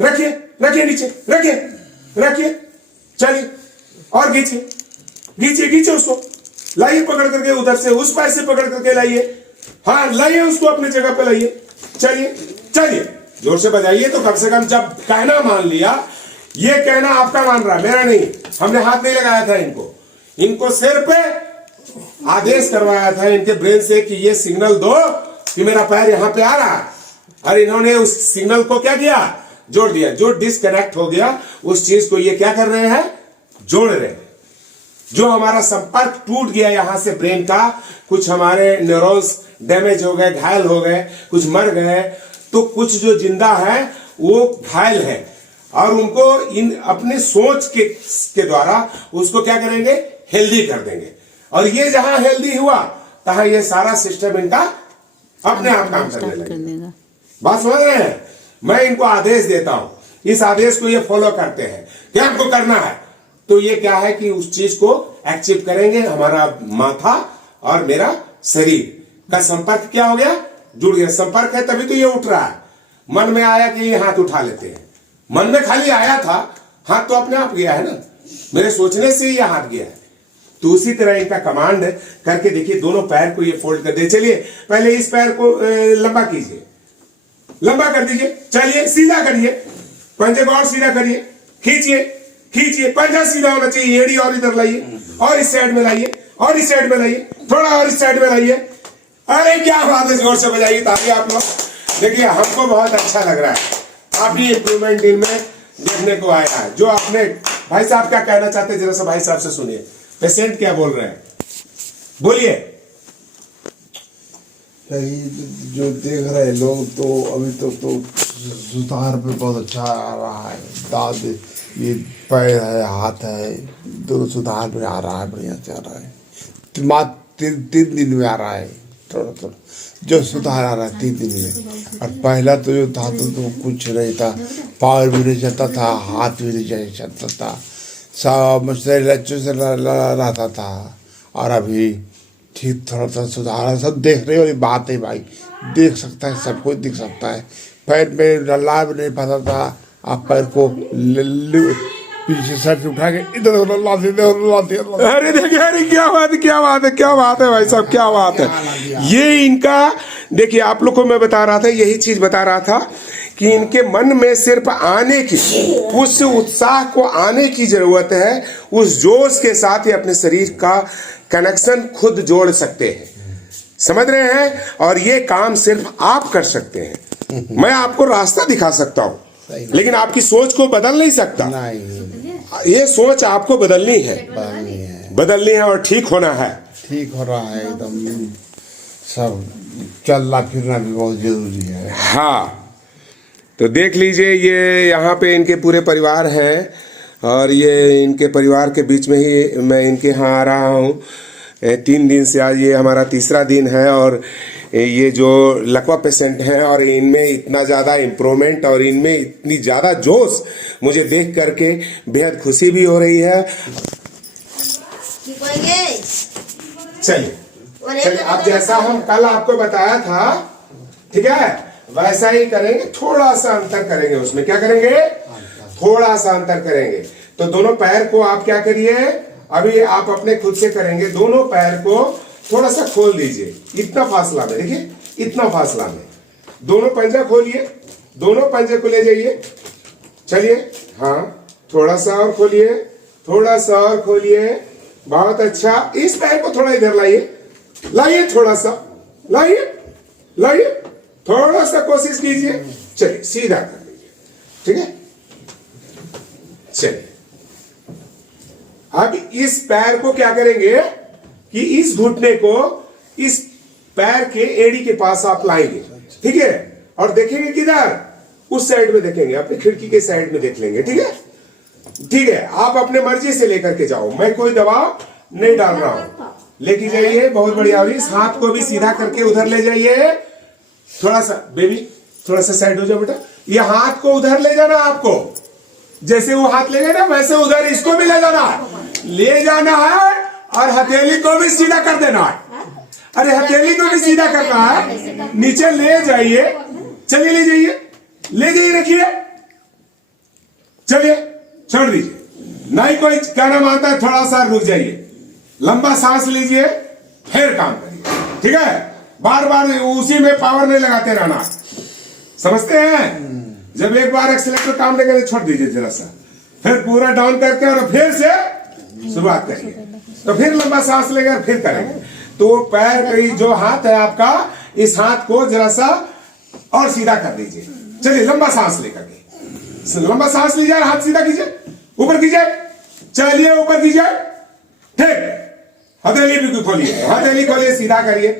रखिए, रखिए नीचे, रखिए, रखिए, चलिए और खींचिए, खींचिए, खींचिए उसको, लाइए पकड़ करके, उधर से उस पैर से पकड़ करके लाइए, हाँ लाइए उसको अपनी जगह पे लाइए, चलिए चलिए, जोर से बजाइए। तो कम से कम जब कहना मान लिया, ये कहना आपका मान रहा, मेरा नहीं, हमने हाथ नहीं लगाया था इनको सिर पे आदेश करवाया था इनके ब्रेन से कि ये सिग्नल दो कि मेरा पैर यहां पे आ रहा है, और इन्होंने उस सिग्नल को क्या किया, जोड़ दिया। जो डिस्कनेक्ट हो गया उस चीज को ये क्या कर रहे हैं, जोड़ रहे हैं। जो हमारा संपर्क टूट गया यहां से ब्रेन का, कुछ हमारे न्यूरॉन्स डैमेज हो गए, घायल हो गए, कुछ मर गए, तो कुछ जो जिंदा है वो घायल है, और उनको इन अपने सोच के द्वारा उसको क्या करेंगे, हेल्दी कर देंगे। और ये जहां हेल्दी हुआ तहां ये सारा सिस्टम इनका अपने आप काम करने लगेगा। बात समझ रहे हैं? मैं इनको आदेश देता हूं, इस आदेश को ये फॉलो करते हैं कि हमको करना है, तो ये क्या है कि उस चीज को अचीव करेंगे। हमारा माथा और मेरा शरीर का संपर्क क्या हो गया, जुड़ गया। संपर्क है तभी तो ये उठ रहा है। मन में आया कि ये हाथ उठा लेते हैं, मन में खाली आया था, हाथ तो अपने आप गया है ना, मेरे सोचने से ही ये हाथ गया है। तो उसी तरह इनका कमांड करके देखिए, दोनों पैर को ये फोल्ड कर दे। चलिए पहले इस पैर को लंबा कीजिए, लंबा कर दीजिए, चलिए सीधा करिए, पंजे को और सीधा करिए, खींचिए, खींचिए, पंजा सीधा होना चाहिए, एड़ी और इधर लाइए, और इस साइड में लाइए, और इस साइड में लाइए, थोड़ा और इस साइड में लाइए। अरे क्या बात है, जोर से बजाइए ताकि आप लोग देखिए, हमको बहुत अच्छा लग रहा है, काफी इंप्रूवमेंट इनमें देखने को आया है। जो आपने भाई साहब क्या कहना चाहते हैं, जरा सा भाई साहब से सुनिए, पेशेंट क्या बोल रहे हैं, बोलिए। जो देख रहे हैं लोग, तो अभी तक तो सुधार पे बहुत अच्छा आ रहा है। दाद, ये पैर है, हाथ है, दोनों सुधार में आ रहा है, बढ़िया से आ रहा है। मात्र 3 दिन में आ रहा है, थोड़ा थोड़ा जो सुधार आ रहा है 3 दिन में। और पहला तो जो था तो कुछ नहीं था, पावर भी नहीं चलता था, हाथ भी नहीं चलता था, सब शरीर अच्छे से रहता था। और अभी ठीक थोड़ा सा सुधार है। सब देखने वाली बात है भाई, देख सकता है, सब कुछ दिख सकता है। पैर में ला भी नहीं पाता था, आप पैर को पीछे साइड से उठा के इधर लाते। अरे देखिए, अरे क्या बात है, क्या बात है, क्या बात है भाई साहब, क्या बात है। ये इनका देखिए, आप लोग को मैं बता रहा था, यही चीज बता रहा था कि इनके मन में सिर्फ आने की, उस उत्साह को आने की जरूरत है। उस जोश के साथ ही अपने शरीर का कनेक्शन खुद जोड़ सकते हैं, समझ रहे हैं। और ये काम सिर्फ आप कर सकते हैं। मैं आपको रास्ता दिखा सकता हूं, लेकिन आपकी सोच को बदल नहीं सकता। ये सोच आपको बदलनी है, बदलनी है और ठीक होना है, ठीक हो रहा है एकदम। सब चलना फिरना भी बहुत जरूरी है। हाँ, तो देख लीजिए, ये यहाँ पे इनके पूरे परिवार हैं, और ये इनके परिवार के बीच में ही मैं इनके यहाँ आ रहा हूँ 3 दिन से। आज ये हमारा तीसरा दिन है, और ये जो लकवा पेशेंट हैं, और इनमें इतना ज़्यादा इम्प्रूवमेंट और इनमें इतनी ज़्यादा जोश मुझे देख करके बेहद खुशी भी हो रही है। चलिए चलिए, अब जैसा हम कल आपको बताया था, ठीक है, वैसा ही करेंगे, थोड़ा सा अंतर करेंगे उसमें। क्या करेंगे, थोड़ा सा अंतर करेंगे। तो दोनों पैर को आप क्या करिए, अभी आप अपने खुद से करेंगे, दोनों पैर को थोड़ा सा खोल दीजिए, इतना फासला में, देखिए इतना फासला में, दोनों पंजा खोलिए, दोनों पंजे को ले जाइए, चलिए, हाँ थोड़ा सा और खोलिए, थोड़ा सा और खोलिए, बहुत अच्छा। इस पैर को थोड़ा इधर लाइए, लाइए थोड़ा सा, लाइए लाइए, थोड़ा सा कोशिश कीजिए। चलिए सीधा कर लीजिए, ठीक है। चलिए अब इस पैर को क्या करेंगे कि इस घुटने को इस पैर के एड़ी के पास आप लाएंगे, ठीक है, और देखेंगे किधर, उस साइड में देखेंगे, अपनी खिड़की के साइड में देख लेंगे, ठीक है। ठीक है, आप अपने मर्जी से लेकर के जाओ, मैं कोई दबाव नहीं डाल रहा हूं। लेके जाइए, बहुत बढ़िया। और इस हाथ को भी सीधा करके उधर ले जाइए, थोड़ा सा बेबी, थोड़ा सा साइड हो जाओ बेटा। ये हाथ को उधर ले जाना आपको, जैसे वो हाथ ले गए ना वैसे उधर इसको भी ले जाना है, ले जाना है। और हथेली को भी सीधा कर देना है, अरे हथेली को भी सीधा करना है, नीचे ले जाइए। चलिए ले जाइए, ले जाइए, रखिए, चलिए छोड़ दीजिए। नहीं कोई कहना मानता है, थोड़ा सा रुक जाइए, लंबा सांस लीजिए, फिर काम करिए, ठीक है। बार बार उसी में पावर नहीं लगाते रहना, समझते हैं। जब एक बार एक्सीलेटर काम नहीं करे छोड़ दीजिए जरा सा, फिर पूरा डाउन करके और फिर से शुरुआत करिए, तो फिर लंबा सांस लेकर फिर करेंगे। तो पैर जो हाथ है आपका, इस हाथ को जरा सा और सीधा कर दीजिए। चलिए लंबा सांस लेकर के, लंबा सांस लीजिए, हाथ सीधा कीजिए, ऊपर कीजिए, चलिए ऊपर कीजिए, ठीक। हथेली भी खोलिए, हथेली खोलिए, सीधा करिए,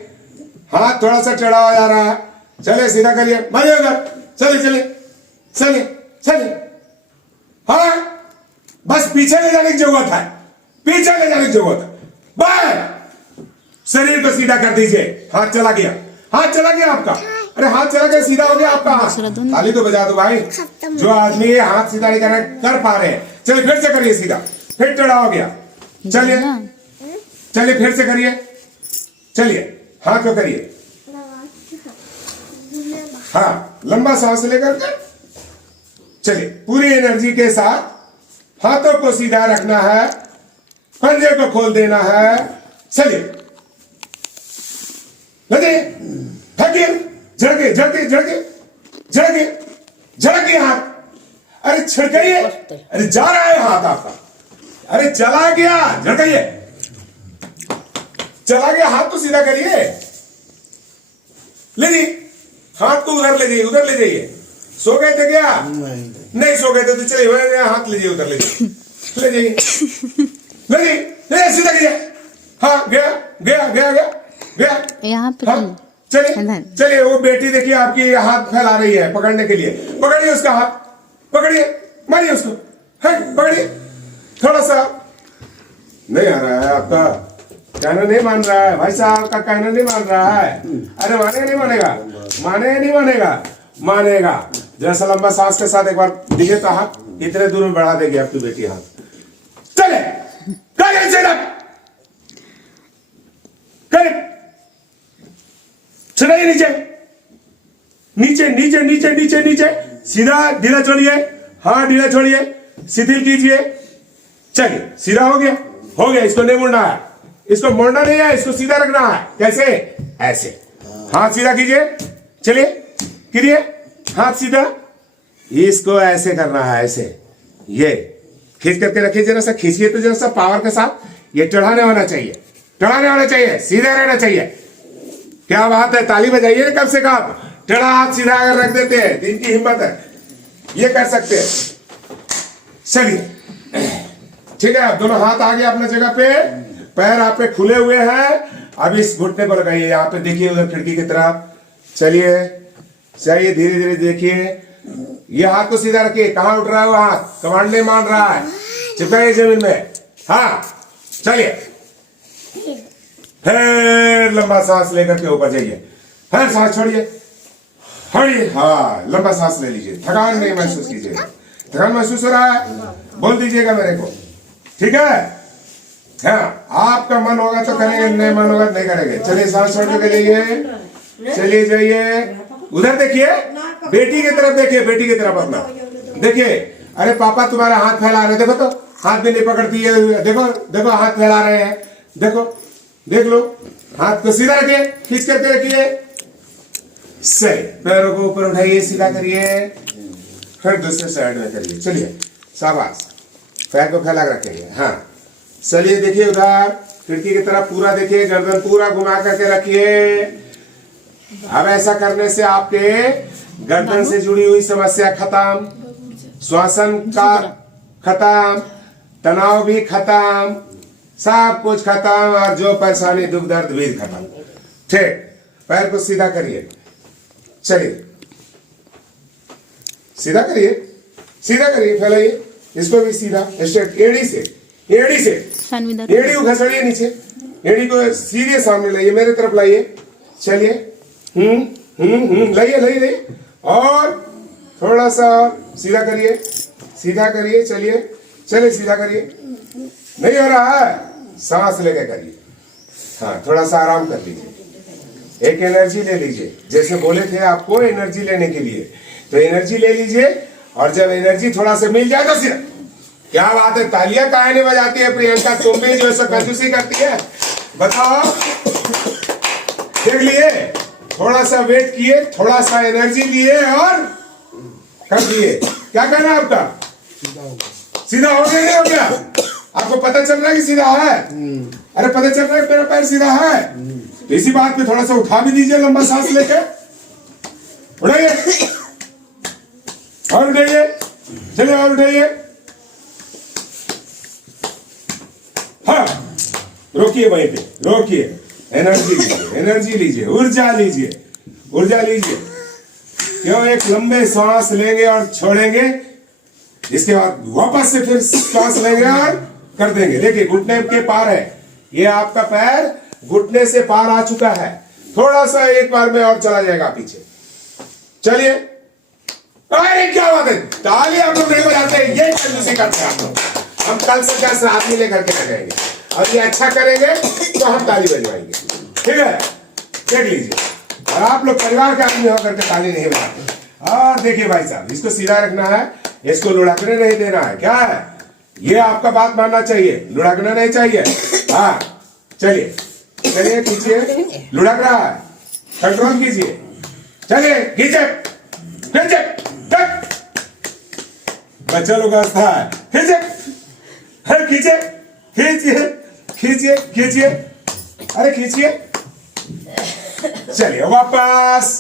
हाथ थोड़ा सा टेढ़ा हो जा रहा है, चलिए सीधा करिए, मारिए उधर, चलिए चलिए चलिए चलिए, हाँ बस पीछे ले जाने की जरूरत है, पीछे ले जाने की जरूरत है, बस शरीर को सीधा कर दीजिए। हाथ चला गया, हाथ चला गया आपका, अरे हाथ चला गया, सीधा हो गया आपका हाथ। ताली तो बजा दो भाई, जो आदमी हाथ सीधा नहीं कर पा रहे हैं। चलिए फिर से करिए सीधा, फिर टेढ़ा हो गया, चलिए चलिए फिर से करिए, चलिए हाथ को करिए, हाँ लंबा सांस लेकर के चलिए, पूरी एनर्जी के साथ हाथों को सीधा रखना है, पंजे को खोल देना है। चलिए लगे, थके, झड़के झड़के झड़के झड़के झड़के हाथ, अरे छिड़काइए, अरे जा रहा है हाथ आपका, अरे चला गया, झड़काइए, चला गया हाथ तो सीधा करिए, ले जाइए हाथ को उधर ले जाइए, उधर ले जाइए। सो गए थे क्या? नहीं सो गए थे तो चलिए हाथ लीजिए, उधर ले जाइए, ले जाइए, ले जाइए, ले सीधा कीजिए, हाँ गया गया गया गया गया, यहाँ पे हाँ, चलिए चलिए। वो बेटी देखिए आपकी हाथ फैला रही है पकड़ने के लिए, पकड़िए उसका हाथ, पकड़िए, मारिए उसको, है पकड़िए, थोड़ा सा। नहीं आ रहा है आपका कहना, नहीं मान रहा है भाई साहब का कहना, नहीं मान रहा है। अरे मानेगा नहीं मानेगा, मानेगा नहीं मानेगा, मानेगा। जैसा लंबा सांस के साथ एक बार दिए तो हाथ इतने दूर में बढ़ा देगी आपकी बेटी हाथ। चले करे चढ़ाइए नीचे नीचे नीचे नीचे नीचे नीचे, सीधा ढीला छोड़िए, हाँ ढीला छोड़िए, शिथिल कीजिए। चलिए सीधा हो गया, हो गया। इसको नहीं मुड़ना है, इसको मोड़ना नहीं है, इसको सीधा रखना है। कैसे? ऐसे हाथ सीधा कीजिए, चलिए कीजिए हाथ सीधा, इसको ऐसे करना है, ऐसे ये खींच करके रखिए, जरा सा खींचिए तो जरा सा पावर के साथ। ये टेढ़ा होना चाहिए, टेढ़ा नहीं होना चाहिए, सीधा रहना चाहिए। क्या बात है, ताली बजाइए कम से कम। टेढ़ा हाथ सीधा अगर रख देते हैं तो इनकी हिम्मत है, ये कर सकते हैं। चलिए ठीक है, अब दोनों हाथ आगे अपने जगह पे, पैर आप पे खुले हुए हैं। अब इस घुटने को लगाइए, यहाँ पे देखिए उधर खिड़की की तरफ। चलिए चलिए धीरे धीरे देखिए, ये हाथ को सीधा रखिए। कहाँ उठ रहा है वो हाथ? कमांड नहीं मान रहा है, चिपकाइए जमीन में। हाँ चलिए, फिर लंबा सांस लेकर के ऊपर जाइए, फिर सांस छोड़िए, हड़िए, हाँ लंबा सांस ले लीजिए। थकान नहीं महसूस कीजिएगा, थकान महसूस हो रहा है बोल दीजिएगा मेरे को, ठीक है। हाँ आपका मन होगा तो करेंगे, नहीं मन होगा नहीं करेंगे। चलिए सांस छोड़ के जाइए, चलिए जाइए। उधर देखिए, बेटी की तरफ देखिए, बेटी की तरफ अपना देखिए। अरे पापा तुम्हारा हाथ फैला रहे, देखो तो हाथ भी नहीं पकड़ती है, देखो देखो हाथ फैला रहे हैं, देखो देख लो। हाथ को सीधा रखिए, खींच करके रखिए। सही, पैरों को ऊपर उठाइए, सीधा करिए, फिर दूसरे साइड में करिए, चलिए शाबाश, पैर को फैला के रखेंगे। हाँ चलिए देखिए उधर खिड़की की तरफ पूरा देखिए, गर्दन पूरा घुमा करके रखिए। अब ऐसा करने से आपके गर्दन से जुड़ी हुई समस्या खत्म, श्वसन का खत्म, तनाव भी खत्म, सब कुछ खत्म, और जो परेशानी दुख दर्द भी खत्म। ठीक, पैर को सीधा करिए, चलिए सीधा करिए, सीधा करिए, फैलाइए इसको भी सीधा, स्ट्रेट, एड़ी से, एड़ी से एड़ी को घसड़िए नीचे, एड़ी को सीधे सामने लाइए, मेरे तरफ लाइए, चलिए, लाइए लाइए लाइए, और थोड़ा सा सीधा करिए, सीधा करिए, चलिए चलिए सीधा करिए, नहीं हो रहा है, सांस लेके करिए। हाँ थोड़ा सा आराम कर लीजिए, एक एनर्जी ले लीजिए, जैसे बोले थे आपको एनर्जी लेने के लिए, तो एनर्जी ले लीजिए, और जब एनर्जी थोड़ा सा मिल जाए तो सीधा, क्या बात है, तालियां काहे नहीं बजाती है प्रियंका, तुम भी जो है कंजूसी करती है, बताओ, देख लिए, थोड़ा सा वेट किए, थोड़ा सा एनर्जी लिए और कर दिए। क्या कहना है आपका, सीधा हो गया नहीं हो गया, आपको पता चल रहा है कि सीधा है, अरे पता चल रहा है मेरा पैर सीधा है, तो इसी बात पे थोड़ा सा उठा भी दीजिए, लंबा सांस लेके उठाइए, और उठाइए, चलिए और उठाइए, हाँ रोकिए वहीं पे, रोकिए, एनर्जी लीजिए, एनर्जी लीजिए, ऊर्जा लीजिए, ऊर्जा लीजिए, क्यों, एक लंबे सांस लेंगे और छोड़ेंगे, इसके बाद वापस से फिर सांस लेंगे और कर देंगे। देखिए घुटने के पार है, ये आपका पैर घुटने से पार आ चुका है, थोड़ा सा एक बार में और चला जाएगा पीछे, चलिए, अरे क्या बात है, ताली आप लोग नहीं बजाते, ये कंजूसी करते हैं आप लोग, हम कल से 10 आदमी लेकर के लगाएंगे, और ये अच्छा करेंगे तो हम ताली बजवाएंगे, ठीक है, देख लीजिए, और आप लोग परिवार के आदमी होकर के ताली नहीं बजाते। और देखिए भाई साहब, इसको सीधा रखना है, इसको लुढ़कने नहीं देना है, क्या है ये, आपका बात मानना चाहिए, लुढ़कना नहीं चाहिए। हाँ चलिए चलिए, खींचिए, लुढ़क रहा है, कंट्रोल कीजिए, चलिए खींचे खींचे, बच्चा लोग हंसता है, खींचे खींचे, खींचिए खींचिए खींचिए, अरे खींचिए, चलिए वापस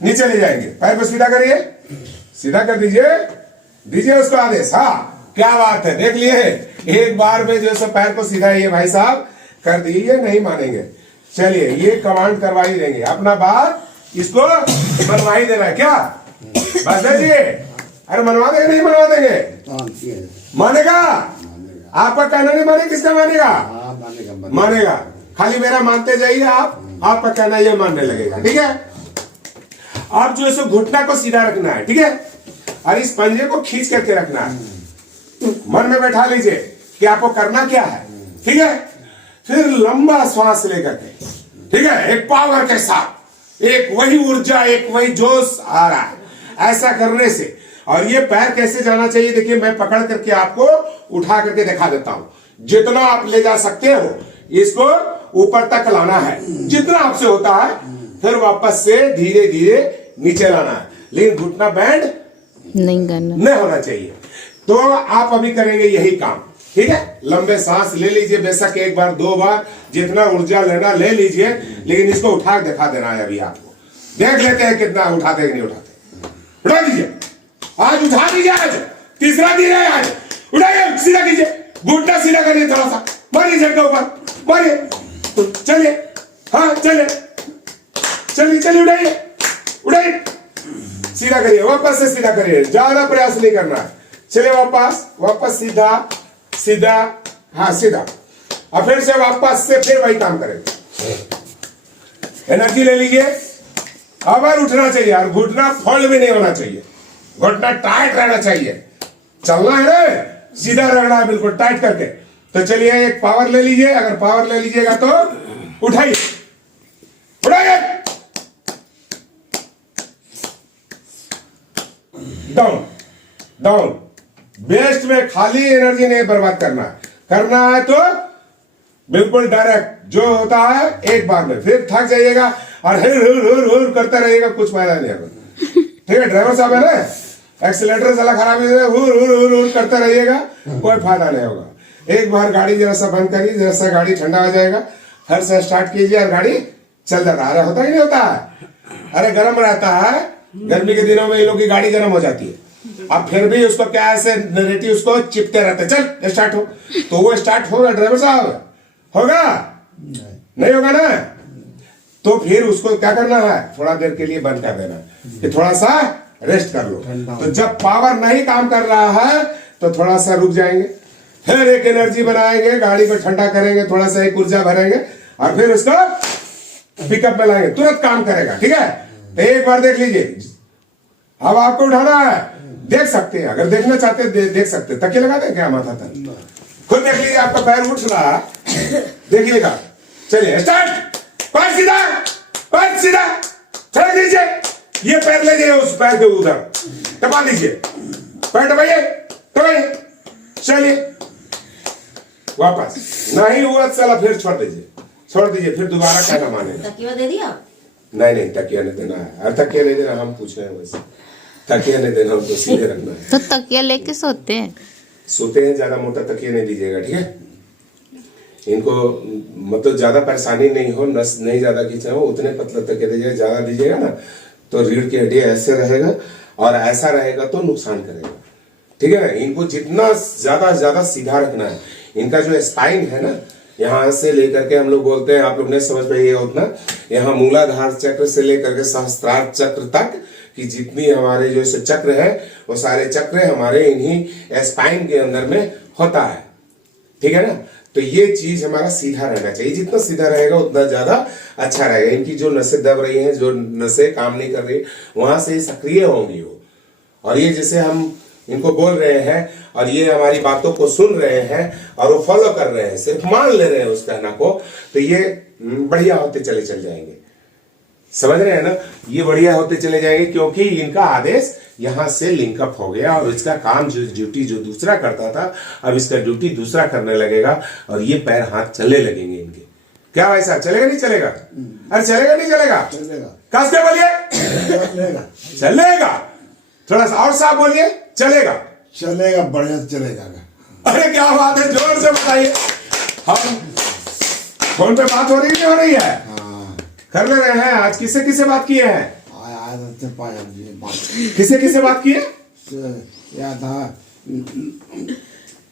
नीचे ले जाएंगे, पैर को सीधा करिए, सीधा कर दीजिए, दीजिए उसको आदेश। हाँ क्या बात है, देख लिए, एक बार में जो सब पैर को सीधा ये भाई साहब कर दिए, नहीं मानेंगे, चलिए ये कमांड करवा ही देंगे, अपना बात इसको मनवा ही देना है, क्या बस जी, अरे मनवा देंगे, नहीं मनवा देंगे, मानेगा, आपका कहना नहीं माने, किसका मानेगा, मानेगा, खाली मेरा मानते जाइए आप, आपका कहना ये मानने लगेगा, ठीक है। आप जो है सो घुटना को सीधा रखना है, ठीक है, और इस पंजे को खींच करके रखना है, मन में बैठा लीजिए कि आपको करना क्या है, ठीक है, फिर लंबा श्वास लेकर के, ठीक है, एक पावर के साथ, एक वही ऊर्जा, एक वही जोश आ रहा है, ऐसा करने से, और ये पैर कैसे जाना चाहिए, देखिए मैं पकड़ करके आपको उठा करके दिखा देता हूं, जितना आप ले जा सकते हो इसको ऊपर तक लाना है, जितना आपसे होता है, फिर वापस से धीरे धीरे नीचे लाना है, लेकिन घुटना बैंड नहीं होना चाहिए। तो आप अभी करेंगे यही काम, ठीक है, लंबे सांस ले लीजिए, बेशक एक बार 2 बार, जितना ऊर्जा लेना ले लीजिए, लेकिन इसको उठा के दिखा देना है, अभी आपको देख लेते हैं कितना उठाते कि नहीं उठाते, उठा दीजिए, आज उठा दीजिए, आज तीसरा दिन है, आज उठाइए, सीधा कीजिए, घुटना सीधा करिए, थोड़ा सा मारिए झटका ऊपर, मारिए, चलिए, हाँ चलिए चलिए चलिए, उठाइए उठाइए, सीधा करिए, वापस से सीधा करिए, ज्यादा प्रयास नहीं करना है, चलिए वापस वापस सीधा सीधा, हाँ सीधा, और फिर से वापस से फिर वही काम करेंगे, एनर्जी ले लीजिए, अब उठना चाहिए, और घुटना फोल्ड भी नहीं होना चाहिए, घुटना टाइट रहना चाहिए, चलना है ना, सीधा रहना है बिल्कुल टाइट करके। तो चलिए एक पावर ले लीजिए, अगर पावर ले लीजिएगा तो उठाइए, उठाइए, डाउन डाउन, बेस्ट में खाली एनर्जी नहीं बर्बाद करना है, करना है तो बिल्कुल डायरेक्ट जो होता है एक बार में, फिर थक जाइएगा और हुर हुर हुर हुर करता रहिएगा, कुछ फायदा नहीं होगा, ठीक है, ड्राइवर साहब है ना, एक्सीलेटर साला खराब है, हुर हुर हुर हुर करता रहिएगा, कोई फायदा नहीं होगा। एक बार गाड़ी जरा सा बंद करिए, जरा सा गाड़ी ठंडा हो जाएगा, हर से स्टार्ट कीजिए और गाड़ी चल जाता है। होता ही नहीं होता है, अरे गर्म रहता है, गर्मी के दिनों में ये लोग की गाड़ी गर्म हो जाती है। अब फिर भी उसको क्या ऐसे नरेटिव उसको चिपते रहते, चल स्टार्ट हो, तो वो स्टार्ट होगा ड्राइवर साहब, होगा नहीं होगा ना, तो फिर उसको क्या करना है, थोड़ा देर के लिए बंद कर देना कि थोड़ा सा रेस्ट कर लो। तो जब पावर नहीं काम कर रहा है तो थोड़ा सा रुक जाएंगे, फिर एक एनर्जी बनाएंगे, गाड़ी को ठंडा करेंगे, थोड़ा सा एक ऊर्जा भरेंगे और फिर उसको पिकअप में लाएंगे, तुरंत काम करेगा। ठीक है, तो एक बार देख लीजिए। अब आपको उठाना है, देख सकते हैं, अगर देखना चाहते हैं देख सकते हैं, तकिया लगा दें क्या माथा तक, खुद देख लीजिए, आपका पैर उठ रहा है, देखिएगा। चलिए स्टार्ट, पैर सीधा, पैर सीधा, छड़क दीजिए, ये पैर ले जाइए उस पैर के उधर, दबा दीजिए, पैर दबाइए, दबाइए, चलिए वापस, नहीं हुआ चला फिर छोड़ दीजिए, छोड़ दीजिए, फिर दोबारा क्या मानेगा। तकिया दे दिया? नहीं नहीं, तकिया नहीं देना है, और तकिया नहीं देना, हम पूछ रहे हैं वैसे, तकिया नहीं देना, हमको सीधे रखना है। तो तकिया लेके सोते हैं। सोते हैं, ज्यादा मोटा तकिया नहीं दीजिएगा, ठीक है। इनको मतलब ज्यादा परेशानी नहीं हो, नस नहीं ज्यादा खींचा हो, उतने पतला तकिया दीजिएगा। ज्यादा दीजिएगा ना तो रीढ़ की हड्डी ऐसे रहेगा, और ऐसा रहेगा तो नुकसान करेगा, ठीक है ना। इनको जितना ज्यादा सीधा रखना है। इनका जो स्पाइन है ना, यहाँ से लेकर के, हम लोग बोलते हैं, आप लोग नहीं समझ पाइएगा उतना, यहाँ मूलाधार चक्र से लेकर के सहस्त्रार चक्र तक कि जितनी हमारे जो चक्र है, वो सारे चक्र हमारे इन्हीं स्पाइन के अंदर में होता है, ठीक है ना। तो ये चीज हमारा सीधा रहना चाहिए, जितना सीधा रहेगा उतना ज्यादा अच्छा रहेगा। इनकी जो नसें दब रही हैं, जो नसें काम नहीं कर रही, वहां से सक्रिय होंगी वो, और ये जैसे हम इनको बोल रहे हैं और ये हमारी बातों को सुन रहे हैं और वो फॉलो कर रहे हैं, सिर्फ मान ले रहे हैं उस कहना को, तो ये बढ़िया होते चले जाएंगे। समझ रहे हैं ना, ये बढ़िया होते चले जाएंगे, क्योंकि इनका आदेश यहां से लिंकअप हो गया, और इसका काम जो ड्यूटी जो दूसरा करता था, अब इसका ड्यूटी दूसरा करने लगेगा, और ये पैर हाथ चलने लगेंगे इनके। क्या भाई साहब, चलेगा नहीं चलेगा? अरे चलेगा नहीं चलेगा? कस के बोलिए, चलेगा। थोड़ा सा और साफ बोलिए, चलेगा। चलेगा, बढ़िया से चलेगा। अरे क्या बात है, जोर से बताइए। हम फोन पे बात हो रही नहीं हो रही है? कर ले रहे हैं। आज किससे किससे बात किए हैं? किससे किससे बात किए? क्या था,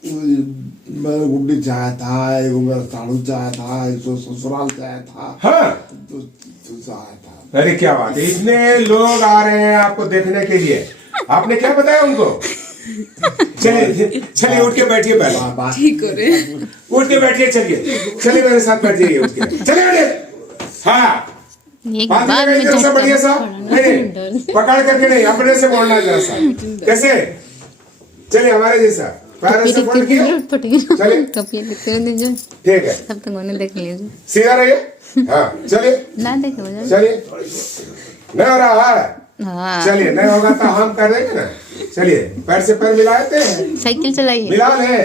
मेरा गुड्डी चाया था, एक मेरा साड़ू चाया था, एक ससुराल चाया था। हाँ, तो चाया था। अरे क्या बात है, इतने लोग आ रहे हैं आपको देखने के लिए, आपने क्या बताया उनको? चलिए उठ के बैठिए, पहले ठीक हो रहे, उठ के बैठिए, चलिए मेरे साथ बैठ जाइए, उठ के चलिए। हाँ, एक बार में जरा सा बढ़िया सा, नहीं पकड़ करके नहीं, अपने से बोलना जरा सा। कैसे? चलिए हमारे जैसा, पैर ऐसे फोल्ड किए, चलिए ठीक है, सब तक मैंने देख लीजिए, सीधा रहिए। हाँ चलिए, ना देखे मुझे, चलिए, नहीं हो रहा है, हाँ चलिए, नहीं होगा तो हम कर देंगे ना। चलिए, पैर से पैर मिला लेते हैं, साइकिल चलाइए, मिला ले,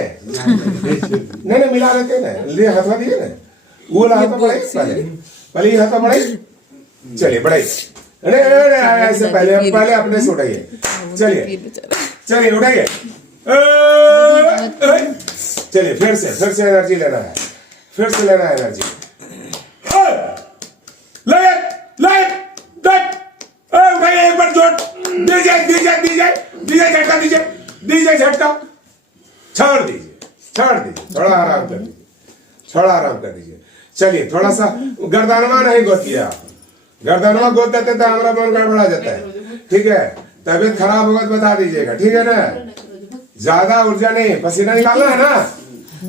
नहीं मिला लेते ना, ले हथवा दिए ना, वो हाथ बढ़ाई, पहले ये हाथ बढ़ाई, चलिए बढ़ाई, ऐसे पहले अपने से उठाइए, चलिए उठाइए, चलिए फिर से एनर्जी लेना है, फिर से लेना है एनर्जी, उठाइए एक बार जोर, दीजिए झटका, दीजिए झटका, छोड़ दीजिए, थोड़ा आराम कर दीजिए, चलिए थोड़ा सा गर्दनवा नहीं गोतिए आप, गर्दनवा गोद देते तो हमारा मन गड़बड़ा जाता है, ठीक है। तबीयत खराब होगा तो बता दीजिएगा, ठीक है ना। ज्यादा ऊर्जा नहीं, पसीना निकालना है ना।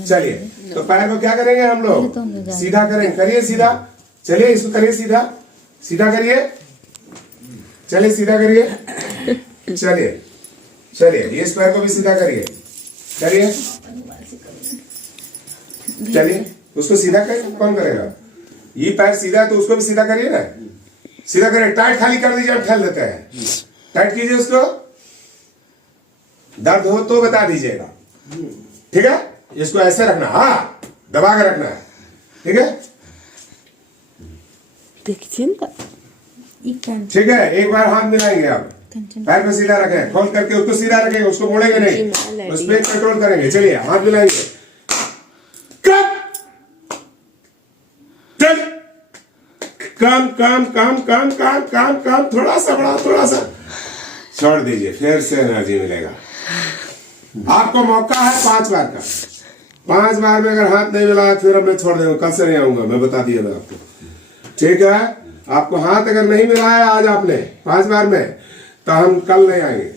चलिए, तो पैर को क्या करेंगे हम लोग? सीधा करेंगे, करिए सीधा, चलिए इसको करिए सीधा करिए, चलिए सीधा करिए, चलिए इस पैर को भी सीधा करिए, चलिए उसको सीधा करिए, कौन करेगा? ये पैर सीधा है तो उसको भी सीधा करिए ना, सीधा करिए, टाइट खाली कर दीजिए, हम ठहर लेते हैं, टाइट कीजिए उसको, दर्द हो तो बता दीजिएगा, ठीक है। इसको ऐसे रखना, हाँ दबा के रखना है, ठीक है, ठीक है। एक बार हाथ मिलाएंगे आप, पैर को सीधा रखें, खोल करके उसको सीधा रखें, उसको मोड़ेंगे नहीं, उस पर कंट्रोल करेंगे। चलिए हाथ मिलाएंगे, चल काम काम काम काम काम काम काम, थोड़ा सा बढ़ा, थोड़ा सा छोड़ दीजिए, फिर से एनर्जी मिलेगा। आपको मौका है 5 बार का, 5 बार में अगर हाथ नहीं मिला फिर मैं छोड़ दूंगा, कल से नहीं आऊंगा, मैं बता दिया मैं आपको, ठीक है। आपको हाथ अगर नहीं मिला है आज आपने 5 बार में, तो हम कल नहीं आएंगे,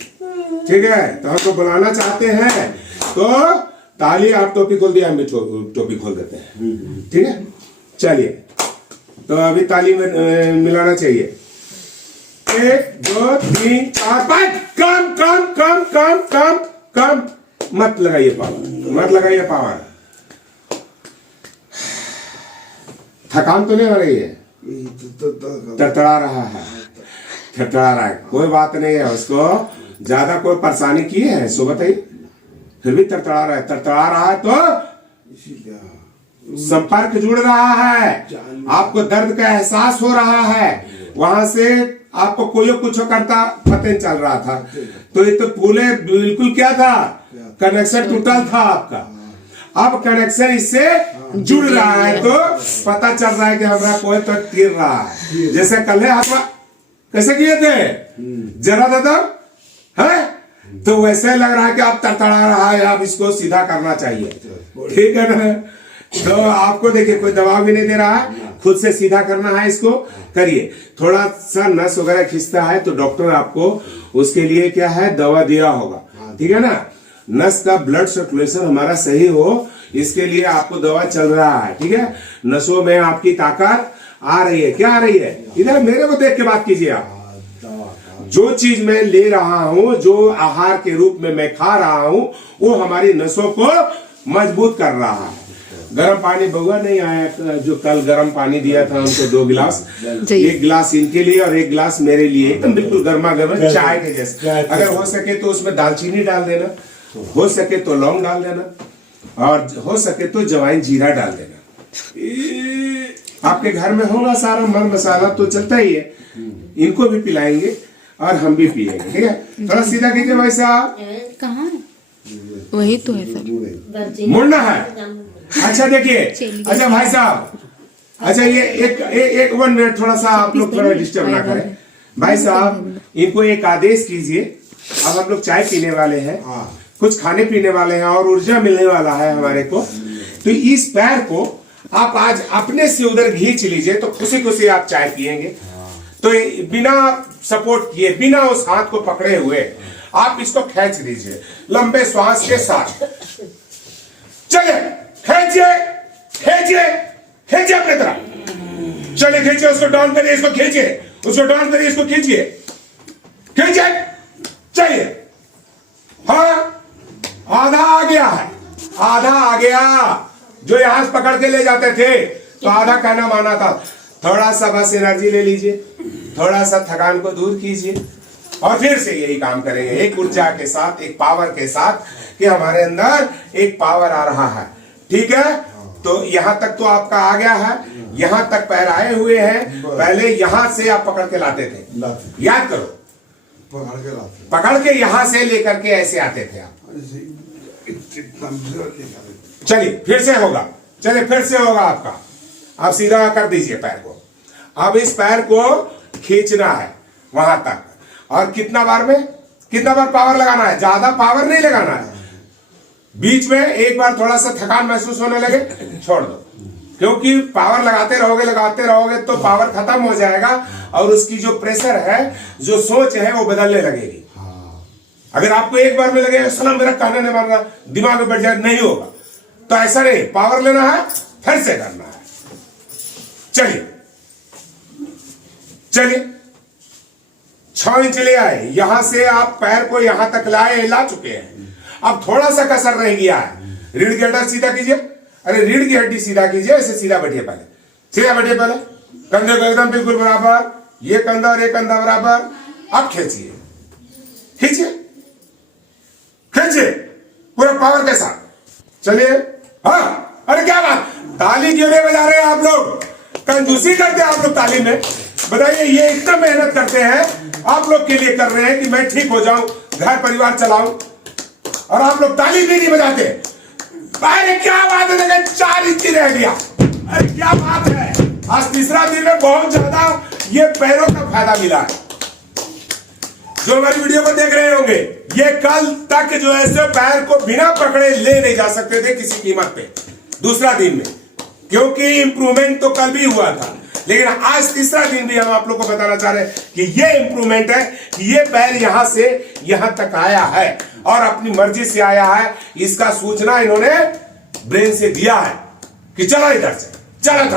ठीक है। तो हमको बुलाना चाहते हैं तो ताली, आप टोपी खोल दिया, हम भी टोपी खोल देते हैं, ठीक है। चलिए तो अभी ताली में मिलाना चाहिए, 1 2 3 4 5, कम कम कम कम कम कम, मत लगाइए पावर, मत लगाइए पावर। थकान तो नहीं हो रही है, तड़तड़ा रहा है, तड़तड़ा रहा है, कोई बात नहीं है, उसको ज्यादा कोई परेशानी की है सो बताइए, फिर भी तड़तड़ा रहा है, तड़तड़ा रहा है तो संपर्क जुड़ रहा है, आपको दर्द का एहसास हो रहा है, वहां से आपको कोई कुछ करता पता नहीं चल रहा था, तो ये तो पूरे बिल्कुल क्या था, कनेक्शन टूटल था आपका, अब कनेक्शन इससे जुड़ रहा है, तो पता चल रहा है कि हमारा कोई तो गिर रहा है। जैसे कल हाथ कैसे किए थे, जरा दादा है, तो वैसे लग रहा है कि आप तड़तड़ा रहा है, आप इसको सीधा करना चाहिए, ठीक है ना। तो आपको देखिए कोई दबाव भी नहीं दे रहा है, खुद से सीधा करना है, इसको करिए। थोड़ा सा नस वगैरह खिंचता है तो डॉक्टर आपको उसके लिए क्या है दवा दिया होगा, ठीक है ना। नस का ब्लड सर्कुलेशन हमारा सही हो, इसके लिए आपको दवा चल रहा है, ठीक है। नसों में आपकी ताकत आ रही है, क्या आ रही है, इधर मेरे को देख के बात कीजिए आप। जो चीज मैं ले रहा हूं, जो आहार के रूप में मैं खा रहा हूं, वो हमारी नसों को मजबूत कर रहा है। गर्म पानी बउआ नहीं आया, जो कल गर्म पानी दिया था हमको 2 गिलास, 1 गिलास इनके लिए और 1 गिलास मेरे लिए, एकदम बिल्कुल गर्मा गर्म चाय के जैसे। अगर हो सके तो उसमें दालचीनी डाल देना, हो सके तो लौंग डाल देना, और हो सके तो जवाइन जीरा डाल देना। आपके घर में होगा सारा मर मसाला तो चलता ही है, इनको भी पिलाएंगे और हम भी पिएंगे, ठीक है। थोड़ा सीधा कीजिए भाई साहब, कहाँ वही तो है सर, मुड़ना है। अच्छा देखिए, अच्छा भाई साहब, अच्छा ये एक 1 मिनट, थोड़ा सा आप लोग थोड़ा डिस्टर्ब ना करें। भाई साहब इनको एक आदेश कीजिए, अब हम लोग चाय पीने वाले हैं, कुछ खाने पीने वाले हैं और ऊर्जा मिलने वाला है हमारे को, तो इस पैर को आप आज अपने से उधर खींच लीजिए, तो खुशी खुशी आप चाय पिएंगे। तो बिना सपोर्ट किए, बिना उस हाथ को पकड़े हुए आप इसको खींच दीजिए लंबे श्वास के साथ। चलिए खींचिए, खींचिए, खींचिए अपने तरफ, चलिए खींचिए, उसको डाउन करिए, इसको खींचिए, उसको डाउन करिए, इसको खींचिए, खींचिए, चलिए। हाँ आधा आ गया है, आधा आ गया, जो यहां से पकड़ के ले जाते थे तो आधा कहना माना था। थोड़ा सा बस एनर्जी ले लीजिए, थोड़ा सा थकान को दूर कीजिए और फिर से यही काम करेंगे, एक ऊर्जा के साथ, एक पावर के साथ, कि हमारे अंदर एक पावर आ रहा है, ठीक है। तो यहां तक तो आपका आ गया है, यहां तक पैर आए हुए हैं, पहले यहां से आप पकड़ के लाते थे, याद करो, पकड़ के यहां से लेकर के ऐसे आते थे आप। चलिए फिर से होगा, चलिए फिर से होगा आपका। आप सीधा कर दीजिए पैर को, अब इस पैर को खींचना है वहां तक, और कितना बार में, कितना बार पावर लगाना है, ज्यादा पावर नहीं लगाना है। बीच में एक बार थोड़ा सा थकान महसूस होने लगे छोड़ दो, क्योंकि पावर लगाते रहोगे तो पावर खत्म हो जाएगा और उसकी जो प्रेशर है, जो सोच है वो बदलने लगेगी। अगर आपको एक बार में लगेगा सलाम मेरा कहने नहीं मार रहा, दिमाग में बैठ जाए, नहीं होगा। तो ऐसा नहीं, पावर लेना है, फिर से करना है। चलिए चलिए 6 इंच ले आए, यहां से आप पैर को यहां तक ला चुके हैं, अब थोड़ा सा कसर रह गया है। रीढ़ की हड्डी सीधा कीजिए, अरे रीढ़ की हड्डी सीधा कीजिए, ऐसे सीधा बैठिए, पहले सीधा बैठिए, पहले कंधे को एकदम बिल्कुल बराबर, ये कंधा और ये कंधा बराबर। अब खींचिए, खींचिए, खींचिए पूरा पावर के साथ, चलिए। हाँ अरे क्या बात, ताली क्यों नहीं बजा रहे हैं आप लोग, कंजूसी करते हैं आप लोग ताली में, बताइए। ये इतना मेहनत करते हैं आप लोग के लिए कर रहे हैं कि मैं ठीक हो जाऊं, घर परिवार चलाऊं, और आप लोग ताली भी नहीं बजाते। अरे क्या बात है, देखिए 4 इंच रह गया। अरे क्या बात है, आज तीसरा दिन में बहुत ज्यादा ये पैरों का फायदा मिला है। जो हमारी वीडियो को देख रहे होंगे, ये कल तक जो ऐसे पैर को बिना पकड़े ले नहीं जा सकते थे किसी कीमत पे, दूसरा दिन में, क्योंकि इंप्रूवमेंट तो कल भी हुआ था, लेकिन आज तीसरा दिन भी हम आप लोग को बताना चाह रहे हैं कि ये इंप्रूवमेंट है कि ये पैर यहां से यहां तक आया है और अपनी मर्जी से आया है। इसका सूचना इन्होंने ब्रेन से दिया है कि चलो इधर से, चलो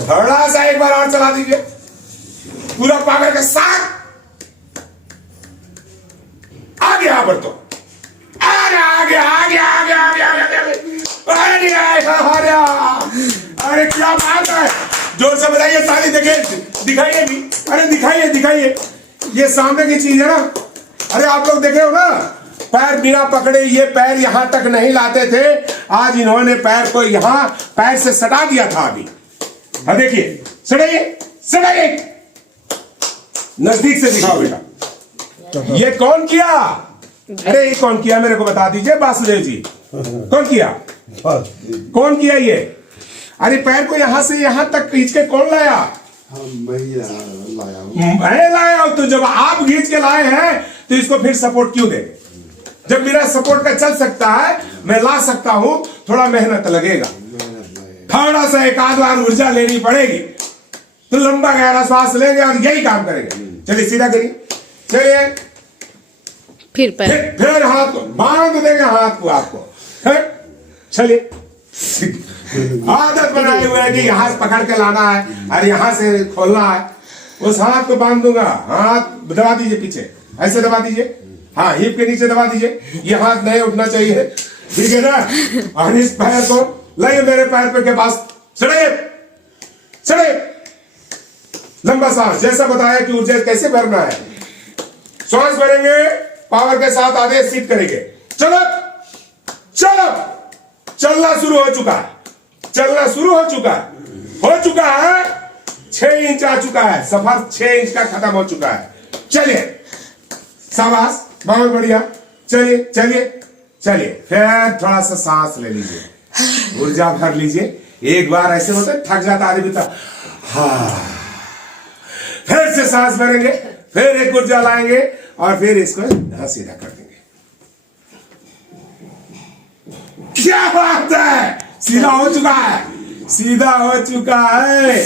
थोड़ा सा एक बार और चला दीजिए, पूरा पावर के साथ आगे। यहां पर तो अरे आगे आगे आगे आगे आगे आगे, अरे क्या बात है, जोर से बताइए, ताली देखिए, दिखाइए भी, अरे दिखाइए दिखाइए, ये सामने की चीज है ना। अरे आप लोग देखे हो ना, पैर बिना पकड़े ये पैर यहां तक नहीं लाते थे, आज इन्होंने पैर को यहां पैर से सटा दिया था अभी। हाँ देखिए, सटाइए सटाइए, नजदीक से दिखाओ बेटा, ये कौन किया? अरे ये कौन किया, मेरे को बता दीजिए वासुदेव जी, कौन किया? कौन किया ये? अरे पैर को यहां से यहां तक खींच के कौन लाया? मैं लाया। तो जब आप खींच के लाए हैं तो इसको फिर सपोर्ट क्यों देंगे? जब मेरा सपोर्ट का चल सकता है, मैं ला सकता हूं, थोड़ा मेहनत लगेगा, थोड़ा सा एक आध बार ऊर्जा लेनी पड़ेगी, तो लंबा गहरा सांस लेंगे और यही काम करेंगे। चलिए सीधा करिए, चलिए फिर हाथ को बांध देंगे, हाथ को आपको, चलिए आदत बनाए हुए है कि यहां से पकड़ के लाना है और यहां से खोलना है। उस हाथ को बांध दूंगा, हाथ दबा दीजिए पीछे, ऐसे दबा दीजिए, हाँ हिप के नीचे दबा दीजिए, ये हाथ नहीं उठना चाहिए, ठीक है ना। और इस पैर को लाइए मेरे पैर पे के पास, चढ़े चढ़े, लंबा सांस, जैसा बताया कि ऊर्जा कैसे भरना है। सांस भरेंगे, पावर के साथ आदेश सिद्ध करेंगे, चलो चलो, चलना शुरू हो चुका है, चलना शुरू हो चुका है, 6 इंच आ चुका है, सफर 6 इंच का खत्म हो चुका है। चलिए शाबाश, बहुत बढ़िया, चलिए चलिए चलिए, फिर थोड़ा सा सांस ले लीजिए, ऊर्जा भर लीजिए। एक बार ऐसे होता है, थक जाता आदमी, तो हाँ, फिर से सांस भरेंगे, फिर एक ऊर्जा लाएंगे और फिर इसको सीधा कर देंगे। क्या बात है, सीधा हो चुका है, सीधा हो चुका है,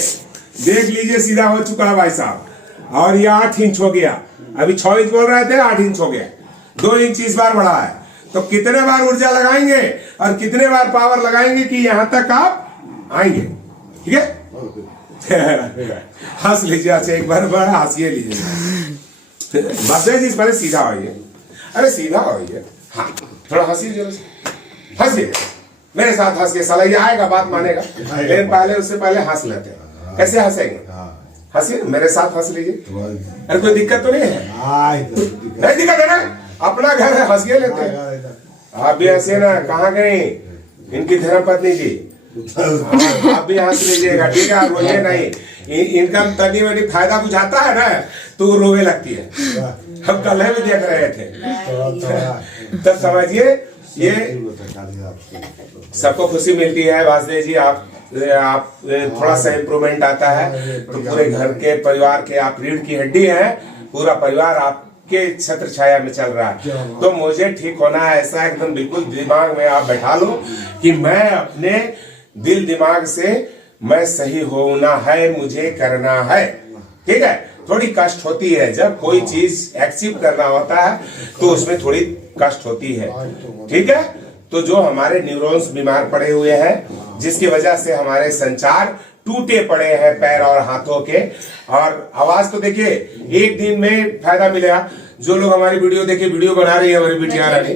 देख लीजिए, सीधा हो चुका है भाई साहब। और ये 8 इंच हो गया, अभी 6 इंच बोल रहे थे, 8 इंच हो गया, 2 इंच इस बार बढ़ा है। तो कितने बार ऊर्जा लगाएंगे और कितने बार पावर लगाएंगे कि यहां तक आप आएंगे, ठीक है। हंस लीजिए, अच्छा एक बार हंसिए लीजिए, बस जी पहले सीधा होइए, अरे सीधा होइए, हाँ थोड़ा हंसिए, हंसिए मेरे साथ, हंसिए, साला ये आएगा, बात मानेगा, लेकिन पहले उससे पहले हंस लेते हैं। कैसे हंसेंगे? हंसिए मेरे साथ, हंस लीजिए। अरे कोई दिक्कत तो नहीं है? नहीं दिक्कत है ना, अपना घर है, हंसिए लेते हैं। आप भी हंसिए ना, कहाँ गई इनकी धर्मपत्नी जी? आप भी हंस लीजिएगा, ठीक है, आप रोइए नहीं। इनका तनी वनी फायदा बुझाता है ना, तो वो रोवे लगती है। हम कल भी देख रहे थे, तब समझिए ये सबको खुशी मिलती है। वासुदेव जी, आप थोड़ा सा इम्प्रूवमेंट आता है तो पूरे घर के परिवार के, आप रीढ़ की हड्डी हैं, पूरा परिवार आपके छत्र छाया में चल रहा है। तो मुझे ठीक होना है, ऐसा एकदम बिल्कुल दिमाग में आप बैठा लो कि मैं अपने दिल दिमाग से मैं सही होना है, मुझे करना है, ठीक है। थोड़ी कष्ट होती है, जब कोई चीज अचीव करना होता है तो उसमें थोड़ी कष्ट होती है, ठीक है। तो जो हमारे न्यूरॉन्स बीमार पड़े हुए हैं, जिसकी वजह से हमारे संचार टूटे पड़े हैं पैर और हाथों के, और आवाज तो देखिए एक दिन में फायदा मिलेगा। जो लोग हमारी वीडियो देखे, वीडियो बना रही है हमारी बिटिया रानी,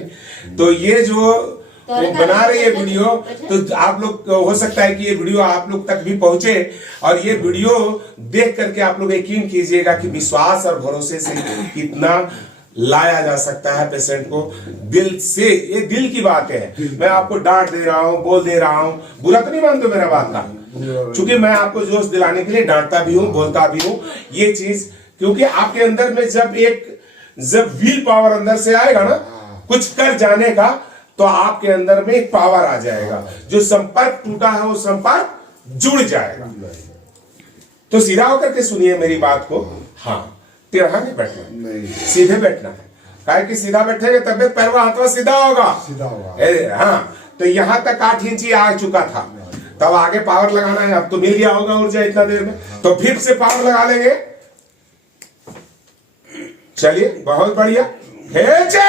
तो ये जो बना रही है वीडियो, तो आप लोग हो सकता है कि ये वीडियो आप लोग तक भी पहुंचे, और ये वीडियो देख करके आप लोग यकीन कीजिएगा कि विश्वास और भरोसे से कितना लाया जा सकता है पेशेंट को दिल से। ये दिल की बात है, मैं आपको डांट दे रहा हूँ, बोल दे रहा हूँ, बुरा तो नहीं मानते मेरा बात का, क्योंकि मैं आपको जोश दिलाने के लिए डांटता भी हूँ, बोलता भी हूँ। ये चीज क्योंकि आपके अंदर में जब विल पावर अंदर से आएगा ना कुछ कर जाने का, तो आपके अंदर में एक पावर आ जाएगा। जो संपर्क टूटा है वो संपर्क जुड़ जाएगा। तो सीधा होकर के सुनिए मेरी बात को। हाँ, टेढ़ा नहीं बैठना, नहीं, सीधे बैठना है। काहे कि सीधा बैठेंगे तब पैरवा हाथवा सीधा होगा। सीधा होगा। हाँ, तो यहां तक 8 इंची आ चुका था, तब आगे पावर लगाना है। अब तो मिल गया होगा ऊर्जा इतना देर में, तो फिर से पावर लगा लेंगे। चलिए, बहुत बढ़िया। खींचे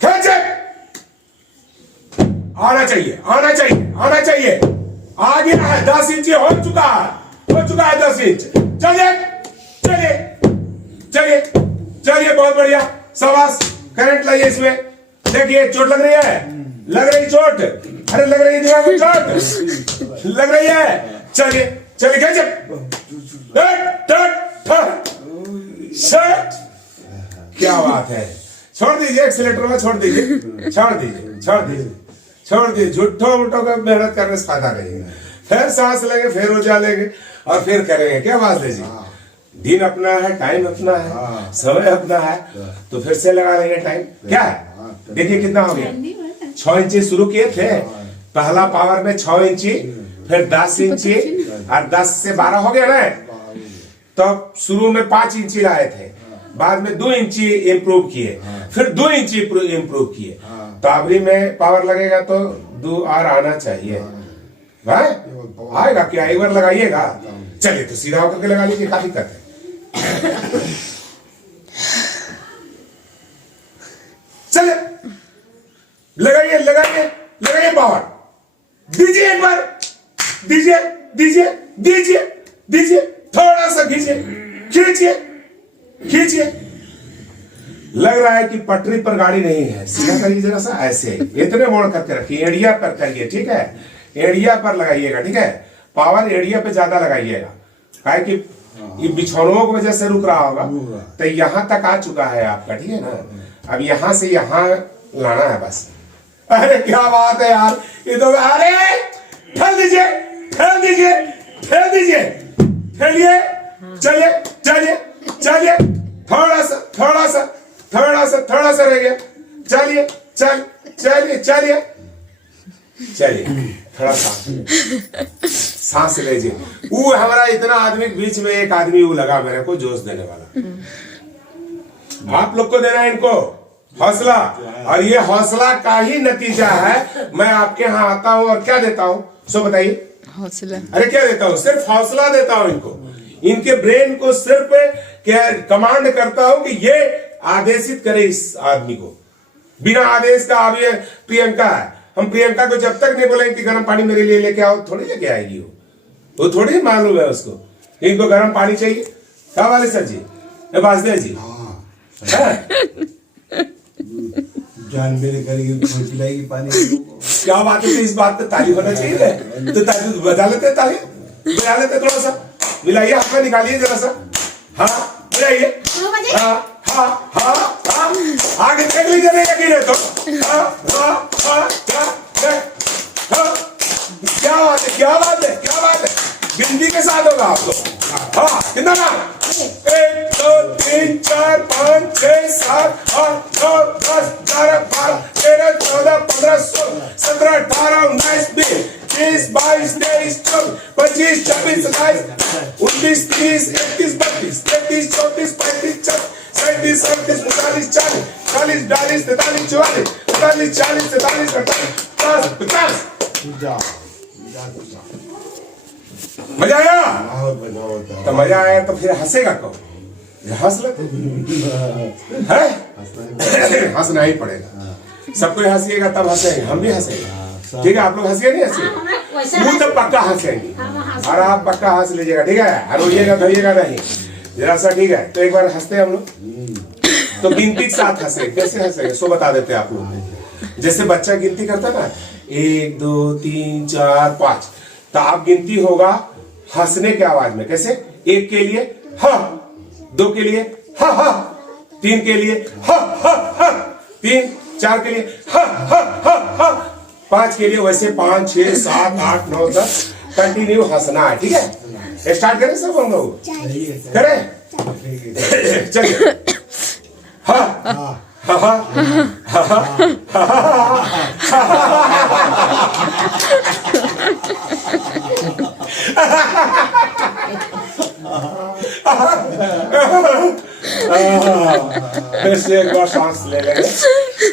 खींचे, आना चाहिए आना चाहिए आना चाहिए। आ गया है, 10 इंची हो चुका है 10 इंच। चलिए चलिए चलिए चलिए, बहुत बढ़िया, शाबाश। करंट लाइए इसमें। देखिए चोट लग रही है, लग रही चोट, अरे लग रही दिमाग में चोट लग रही है। चलिए चलिए खींचे, क्या बात है। छोड़ दीजिए एक्सीलेटर में, छोड़ दीजिए छोड़ दीजिए छोड़ दीजिए छोड़ दीजिए। झूठो मुठो का मेहनत करने से फायदा नहीं है। फिर सांस लेंगे, फिर ऊर्जा लेंगे और फिर करेंगे। क्या बात है जी, दिन अपना है, टाइम अपना है, समय अपना है, तो फिर से लगा लेंगे टाइम। क्या है, देखिए कितना हो गया। 6 इंची शुरू किए थे, पहला पावर में 6 इंची, फिर 10 इंची और 10 से 12 हो गया ना। तब शुरू में 5 इंची लाए थे, बाद में 2 इंची इम्प्रूव किए, फिर 2 इंची इम्प्रूव किए। तो अभी में पावर लगेगा तो 2 और आना चाहिए। आएगा क्या, एक बार लगाइएगा। चलिए तो सीधा होकर के लगा लीजिए, क्या दिक्कत है। चलिए लगाइए लगाइए लगाइए पावर। दीजिए एक बार, दीजिए दीजिए दीजिए दीजिए, थोड़ा सा खींचिए खींचिए खींचिए। लग रहा है कि पटरी पर गाड़ी नहीं है। सीधा करिए जरा सा, ऐसे इतने मोड़ करके रखिए, एड़िया पर करिए, ठीक है। एड़िया पर लगाइएगा, ठीक है। पावर एड़िया पे ज्यादा लगाइएगा, काहे कि ये बिछौनों की वजह से रुक रहा होगा। तो यहां तक आ चुका है आपका, ठीक है ना। अब यहां से यहां लाना है बस। अरे क्या बात है यार, ये तो, अरे ठेल दीजिए ठेल दीजिए ठेल दीजिए, ठेलिए। चलिए चलिए चलिए, थोड़ा सा थोड़ा सा थोड़ा सा थोड़ा सा रह गया। चलिए चल चलिए चलिए चलिए, थोड़ा सांस लीजिए। वो हमारा इतना आदमी के बीच में एक आदमी वो लगा मेरे को जोश देने वाला। आप लोग को देना है इनको हौसला, और ये हौसला का ही नतीजा है। मैं आपके यहाँ आता हूँ और क्या देता हूँ, सो बताइए। हौसला। अरे क्या देता हूँ, सिर्फ हौसला देता हूँ इनको। इनके ब्रेन को सिर्फ क्या कमांड करता हूँ कि ये आदेशित करे इस आदमी को। बिना आदेश का। अब ये प्रियंका है, हम प्रियंका को जब तक नहीं बोलेंगे कि गर्म पानी मेरे लिए लेके आओ, थोड़ी लेके आएगी वो थोड़ी मालूम है उसको। इनको गर्म पानी चाहिए। क्या वाले सर जी, वासुदेव जी, जान मेरे करेगी, पिलाएगी पानी। क्या बात है। तो इस बात पे ताली होना चाहिए। तो ताली बजा लेते, ताली बजा लेते। थोड़ा सा मिलाइए, हाथ में निकालिए जरा सा। हाँ मिलाइए, हाँ हाँ हाँ हाँ, आगे देख लीजिए, नहीं यकीन है तो। हाँ हाँ हाँ, क्या बात है क्या बात है क्या बात है। बिंदी के साथ होगा आप लोग। हाँ, कितना नाम? 1 2 3 4 5 6 7 8 9 10 11 12 13 14 15 16 17 18 19 20 21 22 23 24 25 26 27 29 30 31 32 33 34 35 36 37 38 39 40 41 42 43 44 45 46 47 48 49 50 मजा आया? तो मजा आया तो फिर हंसेगा कौन? हंस लेते हैं, हंसना ही पड़ेगा। सबको हंसिएगा तब हंसेंगे, हम भी हंसेंगे। ठीक है, आप लोग हंसिए नहीं हंसिए, मुंह तो पक्का हंसेंगे और आप पक्का हंस लीजिएगा। ठीक है, रोइएगा धोइएगा नहीं जरा सा। ठीक है, तो एक बार हंसते हम लोग, तो गिनती के साथ हंसे। कैसे हंसेंगे सो बता देते आप लोग। जैसे बच्चा गिनती करता ना, 1 2 3 4 5, तो आप गिनती होगा हंसने के आवाज में। कैसे? 1 के लिए हा, 2 के लिए हा हा, 3 के लिए हा हा हा, 3 4 के लिए हा हा हा हा, 5 के लिए वैसे 5 6 7 8 9 10 कंटिन्यू हंसना है। ठीक है, स्टार्ट करें सब हम लोग, करें। चलिए हाँ फिर से एक बार सांस ले लेंगे।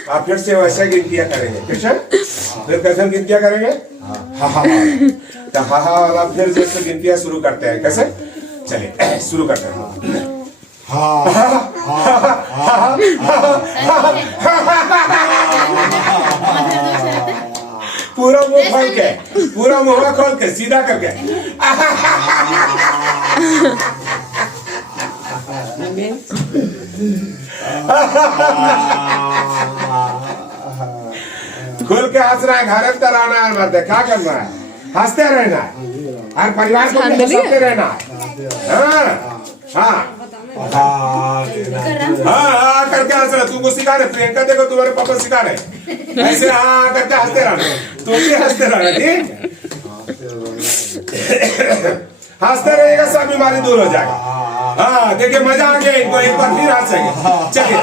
आप फिर से वैसे गिनतियां करेंगे, कृष्ण फिर कैसे गिनतियां करेंगे? हा हा तो हा हा वाला फिर जैसे गिनतियां शुरू करते हैं। कैसे? चलिए शुरू करते हैं। पूरा मुंह खोल के, पूरा मुंह खोल के सीधा करके खोल के हंसना है, घर अंदर आना है, मर्द क्या करना है? हंसते रहना है, हर परिवार को हंसते रहना है। हाँ हाँ करके हंसना। तुमको सिखा रहे, प्रियंका देखो तुम्हारे पापा सिखा रहे ऐसे हाँ करके हंसते रहना, तुम भी हंसते रहना। ठीक, हंसते रहेगा सब बीमारी दूर हो जाएगा। हाँ देखिए मजा आ गया इनको, एक बार फिर हंसेंगे। चलिए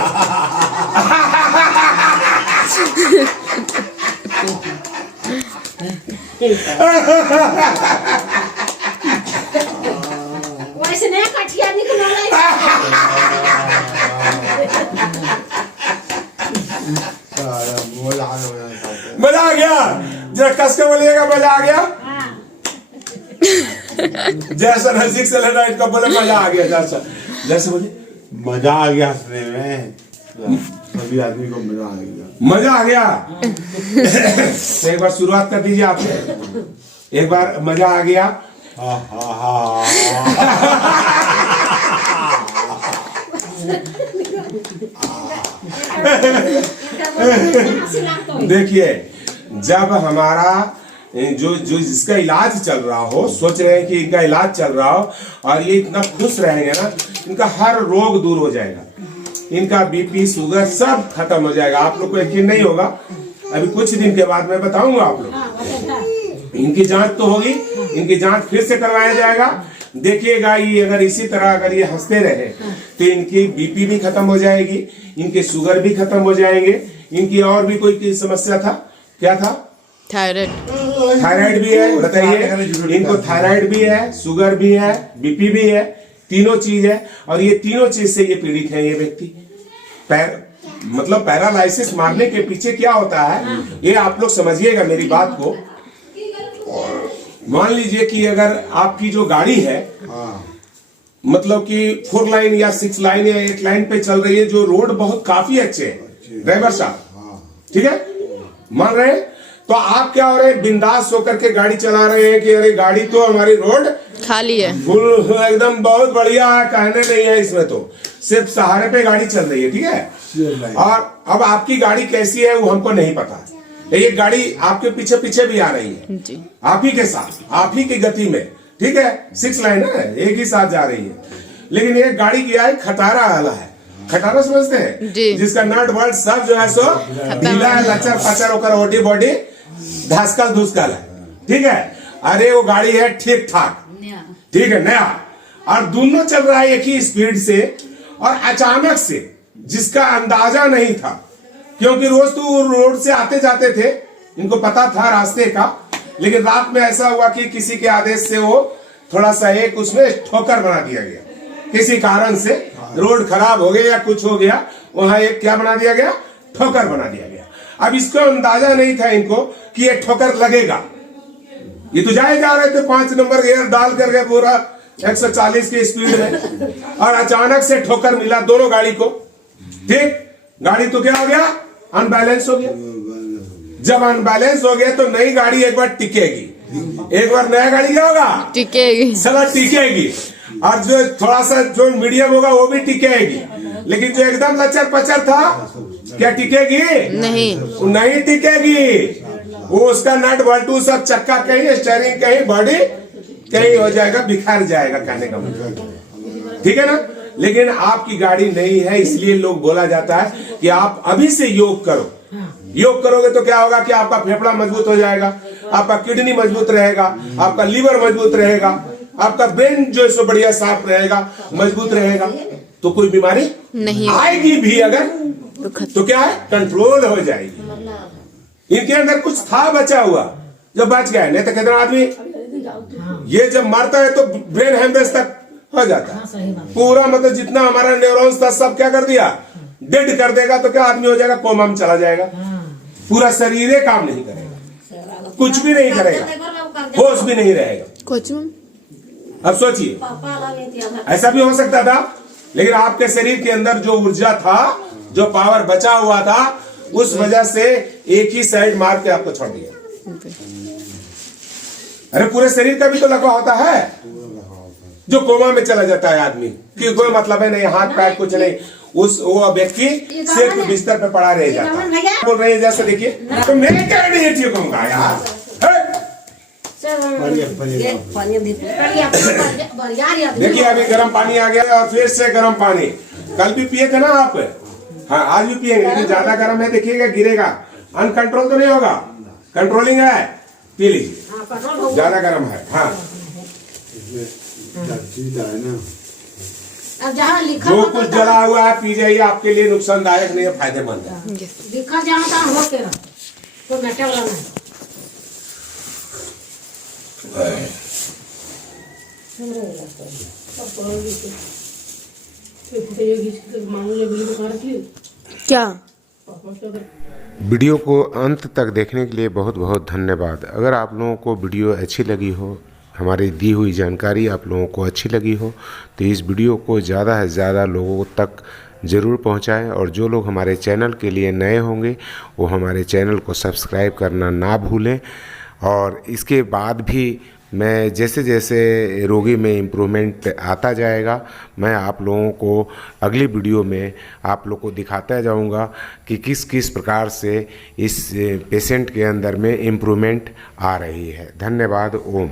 वैसे नहीं कठिया निकल मजा आ गया। मजा आ गया, जरा कस के बोलिएगा मजा आ गया। जैसा नजदीक से लेना इनको बोले मजा आ गया। जैसा जैसे बोलिए मजा आ गया हंसने में, सभी आदमी को मजा आ गया। मजा आ गया। तो एक बार शुरुआत कर दीजिए आप, एक बार मजा आ गया। देखिए जब हमारा जो जिसका इलाज चल रहा हो, सोच रहे हैं कि इनका इलाज चल रहा हो और ये इतना खुश रहेंगे ना, इनका हर रोग दूर हो जाएगा, इनका बीपी शुगर सब खत्म हो जाएगा। आप लोग को यकीन नहीं होगा, अभी कुछ दिन के बाद मैं बताऊंगा आप लोग। इनकी जांच तो होगी, इनकी जांच फिर से करवाया जाएगा। देखिएगा ये अगर इसी तरह अगर ये हंसते रहे तो इनकी बीपी भी खत्म हो जाएगी, इनके शुगर भी खत्म हो जाएंगे। इनकी और भी कोई समस्या था, क्या था? थायराइड। थायराइड भी है, बताइए। इनको थायराइड भी है, शुगर भी है, बीपी भी है, तीनों चीज है। और ये तीनों चीज से ये पीड़ित है ये व्यक्ति। मतलब पैरालाइसिस मारने के पीछे क्या होता है ये आप लोग समझिएगा मेरी बात को। मान लीजिए कि अगर आपकी जो गाड़ी है मतलब कि 4 लाइन या 6 लाइन या 8 लाइन पे चल रही है, जो रोड बहुत काफी अच्छे है ड्राइवर साहब, ठीक है, मान रहे हैं, तो आप क्या हो रहे हैं, बिंदास होकर के गाड़ी चला रहे हैं कि अरे गाड़ी तो हमारी रोड खाली है, फुल एकदम बहुत बढ़िया है, कहने नहीं है इसमें, तो सिर्फ सहारे पे गाड़ी चल रही है, ठीक है। और अब आपकी गाड़ी कैसी है वो हमको नहीं पता, ये गाड़ी आपके पीछे पीछे भी आ रही है जी। आप ही के साथ, आप ही की गति में, ठीक है, 6 लाइन है, एक ही साथ जा रही है। लेकिन ये गाड़ी क्या है, खटारा वाला है, खटारा समझते हैं, जिसका नट बोल्ट सब जो है सो ढीला है, लचर पचर होकर ओडी बॉडी धसकल धुसकल है, ठीक है। अरे वो गाड़ी है ठीक ठाक, ठीक है, नया, और दोनों चल रहा है एक ही स्पीड से, और अचानक से जिसका अंदाजा नहीं था, क्योंकि रोज तो रोड से आते जाते थे, इनको पता था रास्ते का, लेकिन रात में ऐसा हुआ कि किसी के आदेश से वो थोड़ा सा एक उसमें ठोकर बना दिया गया, किसी कारण से रोड खराब हो गया या कुछ हो गया, वहां एक क्या बना दिया गया, ठोकर बना दिया गया। अब इसको अंदाजा नहीं था इनको कि ये ठोकर लगेगा, ये तो जाए जा रहे थे 5 नंबर गियर डाल करके पूरा 140 की स्पीड में, और अचानक से ठोकर मिला दोनों गाड़ी को, ठीक, गाड़ी तो क्या हो गया, अनबैलेंस हो गया। जब अनबैलेंस हो गया तो नई गाड़ी एक बार टिकेगी, एक बार नया गाड़ी क्या होगा, टिकेगी, साला टिकेगी, और जो थोड़ा सा जो मीडियम होगा वो भी टिकेगी, लेकिन जो एकदम लचर पचर था क्या टिकेगी, नहीं टिकेगी, वो उसका नट बल्टू सब चक्का कहीं, स्टीयरिंग कहीं, बॉडी कहीं हो जाएगा, बिखर जाएगा, कहने का मतलब, ठीक है ना। लेकिन आपकी गाड़ी नहीं है, इसलिए लोग बोला जाता है कि आप अभी से योग करो, योग करोगे तो क्या होगा कि आपका फेफड़ा मजबूत हो जाएगा, आपका किडनी मजबूत रहेगा, आपका लीवर मजबूत रहेगा, आपका ब्रेन जो है सो बढ़िया साफ रहेगा, मजबूत रहेगा, तो कोई बीमारी नहीं आएगी भी अगर तो खत्म। तो क्या है, कंट्रोल हो जाएगी। इनके अंदर कुछ था बचा हुआ जो बच गया, नहीं तो कितना आदमी ये जब मरता है तो ब्रेन हेमरेज तक हो जाता है पूरा, मतलब जितना हमारा न्यूरॉन्स था सब क्या कर दिया, डेड कर देगा, तो क्या आदमी हो जाएगा, कोमा में चला जाएगा, पूरा शरीर ही काम नहीं करेगा, कुछ भी नहीं करेगा, होश भी नहीं रहेगा। कोच में अब सोचिए, ऐसा भी हो सकता था, लेकिन आपके शरीर के अंदर जो ऊर्जा था, जो पावर बचा हुआ था, उस वजह से एक ही साइड मार के आपको छोड़ दिया। अरे पूरे शरीर का भी तो लगा होता है, जो कोमा में चला जाता है आदमी कि कोई मतलब है नहीं, हाथ पैर कुछ नहीं, उस वो व्यक्ति सिर्फ बिस्तर पे पड़ा रह जाता है। बोल रहे हैं जैसे, देखिए तो मैं क्या नहीं ठीक होऊंगा यार, देखिए अभी गर्म पानी आ गया और फिर से गर्म पानी, कल भी पिए थे ना आप, हाँ आज भी पिएंगे, लेकिन ज्यादा गर्म है, देखिएगा गिरेगा, अनकंट्रोल तो नहीं होगा, कंट्रोलिंग है, पी लीजिए, ज्यादा गर्म है। हाँ अब जहाँ लिखा जो कुछ जला हुआ है पी जाइए, आपके लिए नुकसानदायक नहीं है, फायदेमंद है। लिखा जहाँ था हो के रहा, कोई घाटे वाला नहीं। क्या वीडियो को अंत तक देखने के लिए बहुत बहुत धन्यवाद। अगर आप लोगों को वीडियो अच्छी लगी हो, हमारी दी हुई जानकारी आप लोगों को अच्छी लगी हो, तो इस वीडियो को ज़्यादा से ज़्यादा लोगों तक ज़रूर पहुंचाएं, और जो लोग हमारे चैनल के लिए नए होंगे वो हमारे चैनल को सब्सक्राइब करना ना भूलें। और इसके बाद भी मैं जैसे जैसे रोगी में इम्प्रूवमेंट आता जाएगा, मैं आप लोगों को अगली वीडियो में आप लोग को दिखाता जाऊंगा कि किस किस प्रकार से इस पेशेंट के अंदर में इम्प्रूवमेंट आ रही है। धन्यवाद। ओम।